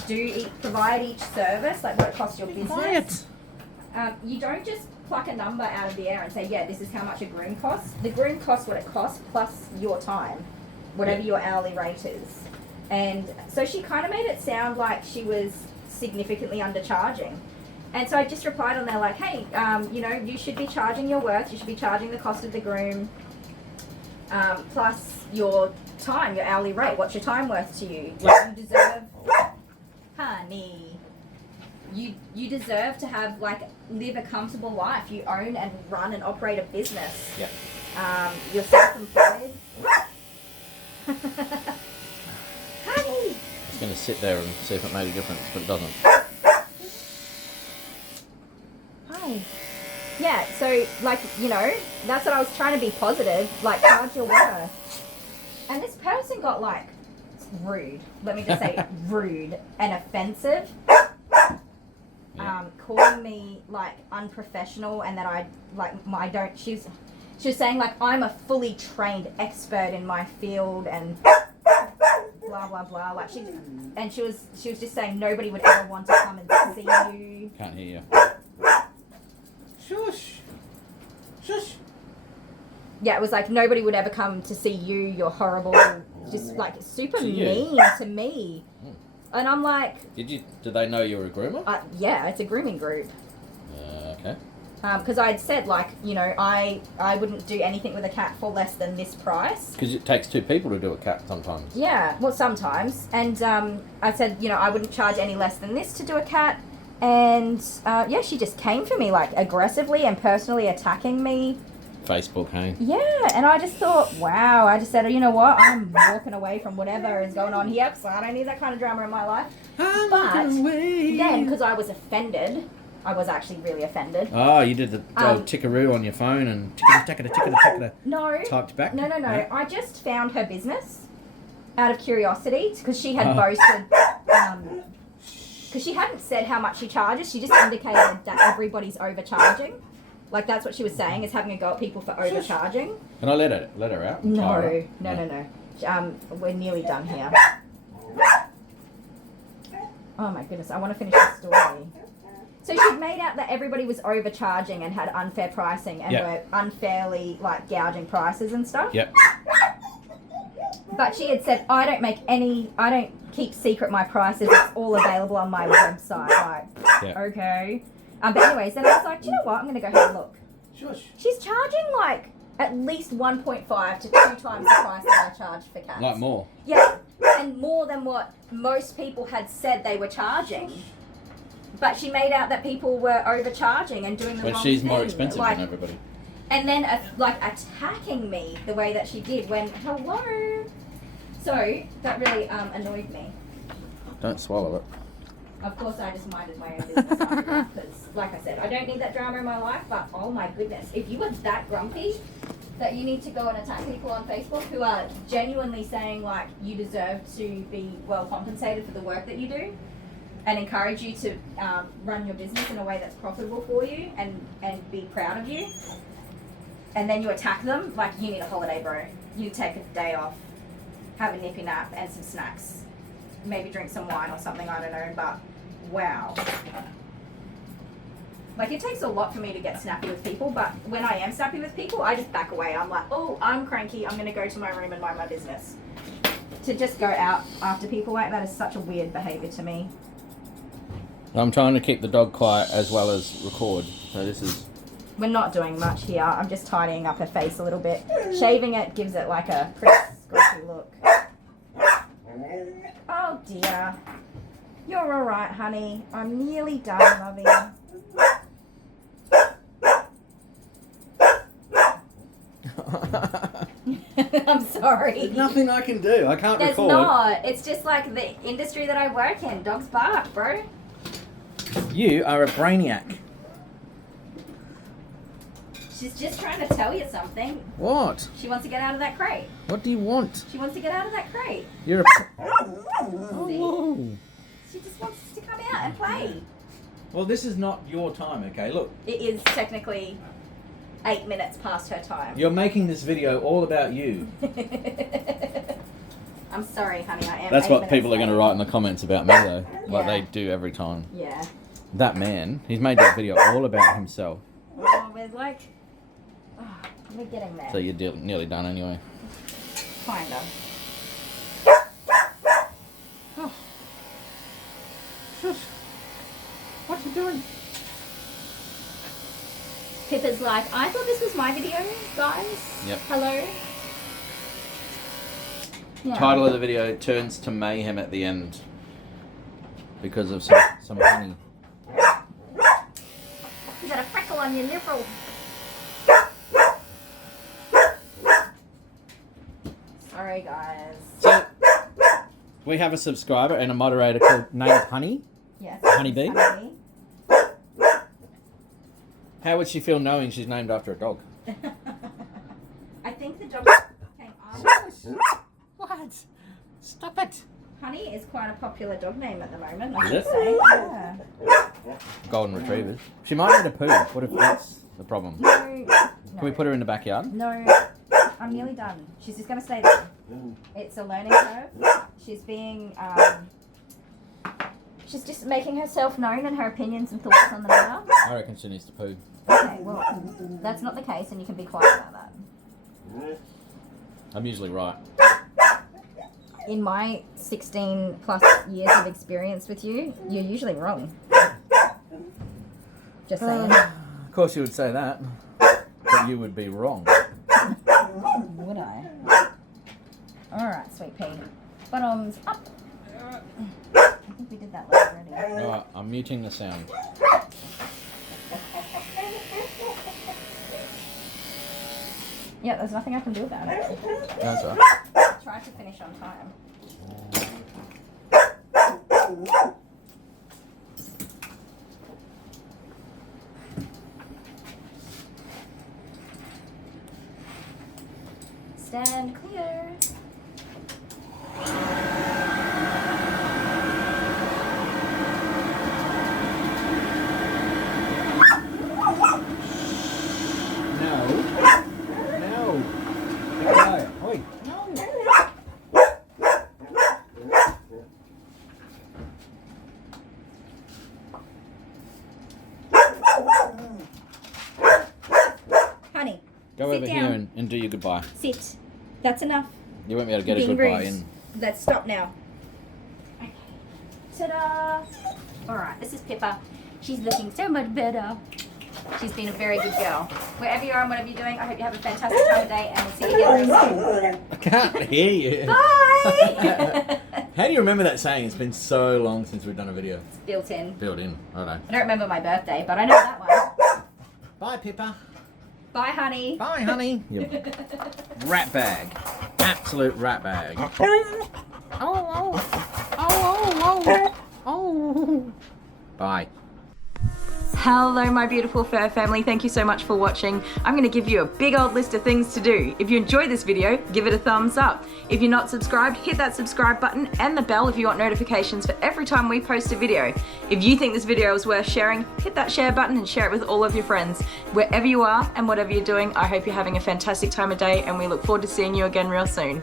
provide each service, like what it costs your business. Quiet. You don't just pluck a number out of the air and say, yeah, this is how much a groom costs. The groom costs what it costs plus your time, whatever your hourly rate is. And so she kind of made it sound like she was significantly undercharging. And so I just replied on there like, hey, you know, you should be charging your worth. You should be charging the cost of the groom plus your time, your hourly rate. What's your time worth to you? Like, you deserve, honey, you deserve to have, like, live a comfortable life. You own and run and operate a business. Yep. You're self-employed. Honey! I was going to sit there and see if it made a difference, but it doesn't. Hi. Yeah, so, like, you know, that's what I was trying to be positive, like, charge your worth. And this person got, like, rude. Let me just say rude and offensive. Yeah. Calling me, like, unprofessional and that she was saying, like, I'm a fully trained expert in my field and blah, blah, blah. Like, she was just saying nobody would ever want to come and see you. Can't hear you. Shush. Shush. Yeah, it was like nobody would ever come to see you. You're horrible. Just like super To you? mean to me. And I'm like, Did they know you were a groomer? yeah, it's a grooming group. Okay. Because I'd said like, you know, I wouldn't do anything with a cat for less than this price. Because it takes two people to do a cat sometimes. Yeah, well sometimes. And I said, you know, I wouldn't charge any less than this to do a cat. And yeah, she just came for me like aggressively and personally attacking me. Facebook, hey? Yeah, and I just thought, wow. I just said, you know what? I'm walking away from whatever is going on here because I don't need that kind of drama in my life. But then, because I was offended, I was actually really offended. Oh, you did the old tickaroo on your phone and tickada No. typed back? No. I just found her business out of curiosity because she had boasted, because she hadn't said how much she charges. She just indicated that everybody's overcharging. Like, that's what she was saying, is having a go at people for overcharging. Can I let her out? No. We're nearly done here. Oh my goodness, I want to finish the story. So she'd made out that everybody was overcharging and had unfair pricing and were unfairly, like, gouging prices and stuff. Yep. But she had said, I don't keep secret my prices, it's all available on my website. Like, okay. But anyways, then I was like, do you know what? I'm going to go have a look. Shush. She's charging like at least 1.5 to 2 times the price that I charge for cats. Like more? Yeah, and more than what most people had said they were charging. But she made out that people were overcharging and doing the wrong thing. But she's more expensive than everybody. And then attacking me the way that she did when, hello. So that really annoyed me. Don't swallow it. Of course, I just minded my own business after that, because, like I said, I don't need that drama in my life, but oh my goodness, if you were that grumpy that you need to go and attack people on Facebook who are genuinely saying, like, you deserve to be well compensated for the work that you do and encourage you to run your business in a way that's profitable for you and be proud of you, and then you attack them, like, you need a holiday, bro. You take a day off, have a nippy nap and some snacks. Maybe drink some wine or something, I don't know, but wow. Like, it takes a lot for me to get snappy with people, but when I am snappy with people, I just back away. I'm like, oh, I'm cranky, I'm going to go to my room and mind my business. To just go out after people like that is such a weird behaviour to me. I'm trying to keep the dog quiet as well as record, so this is... We're not doing much here. I'm just tidying up her face a little bit. Shaving it gives it like a pretty scruffy look. Oh dear. You're alright, honey. I'm nearly done, lovey. I'm sorry. There's nothing I can do. I can't There's record. not. It's just like the industry that I work in. Dogs bark, bro. You are a brainiac. She's just trying to tell you something. What? She wants to get out of that crate. What do you want? She wants to get out of that crate. You're a... See? She just wants to come out and play. Well, this is not your time, okay? Look. It is technically 8 minutes past her time. You're making this video all about you. I'm sorry, honey. I am. That's what people are going to write in the comments about me, though. Like Yeah. they do every time. Yeah. That man, he's made that video all about himself. Oh, we're like... Oh, we're getting there. So you're nearly done anyway. Kinda. Shush. Shush. What you doing? Pippa's like, I thought this was my video, guys. Yep. Hello. Yeah. Title of the video turns to mayhem at the end because of some honey. You got a freckle on your nipple. Sorry, guys. So, we have a subscriber and a moderator called named Honey. Yes. Honeybee? Honeybee. How would she feel knowing she's named after a dog? I think the dog came after. What? Stop it. Honey is quite a popular dog name at the moment, I Is should it? say. Yeah. Golden retrievers. She might need a poo. What if that's the problem? No. Can we put her in the backyard? No. I'm nearly done. She's just going to stay there. It's a learning curve. She's being, she's just making herself known and her opinions and thoughts on the matter. I reckon she needs to poo. Okay, well, that's not the case and you can be quiet about that. I'm usually right. In my 16 plus years of experience with you, you're usually wrong. Just saying. Of course you would say that. But you would be wrong. Would I? Alright, sweet pea. Bottoms up. I think we did that last already. Alright, I'm muting the sound. Yeah, there's nothing I can do about it. That's all right. Try to finish on time. Stand clear. No. No. No. Oi. No. Honey, Go sit over down. here and do your goodbye. Sit. That's enough. You won't be able to get a Being goodbye rude. in. Let's stop now. Okay. Ta-da! Alright, this is Pippa. She's looking so much better. She's been a very good girl. Wherever you are and whatever you're doing, I hope you have a fantastic time of day and we'll see you again very soon. I can't hear you. Bye! How do you remember that saying? It's been so long since we've done a video. It's built in. Built in. I know. I don't remember my birthday, but I know that one. Bye, Pippa. Bye, honey. Bye, honey. You rat bag. Absolute rat bag. Bye. Hello my beautiful fur family, thank you so much for watching. I'm going to give you a big old list of things to do. If you enjoyed this video, give it a thumbs up. If you're not subscribed, hit that subscribe button and the bell if you want notifications for every time we post a video. If you think this video is worth sharing, hit that share button and share it with all of your friends. Wherever you are and whatever you're doing, I hope you're having a fantastic time of day and we look forward to seeing you again real soon.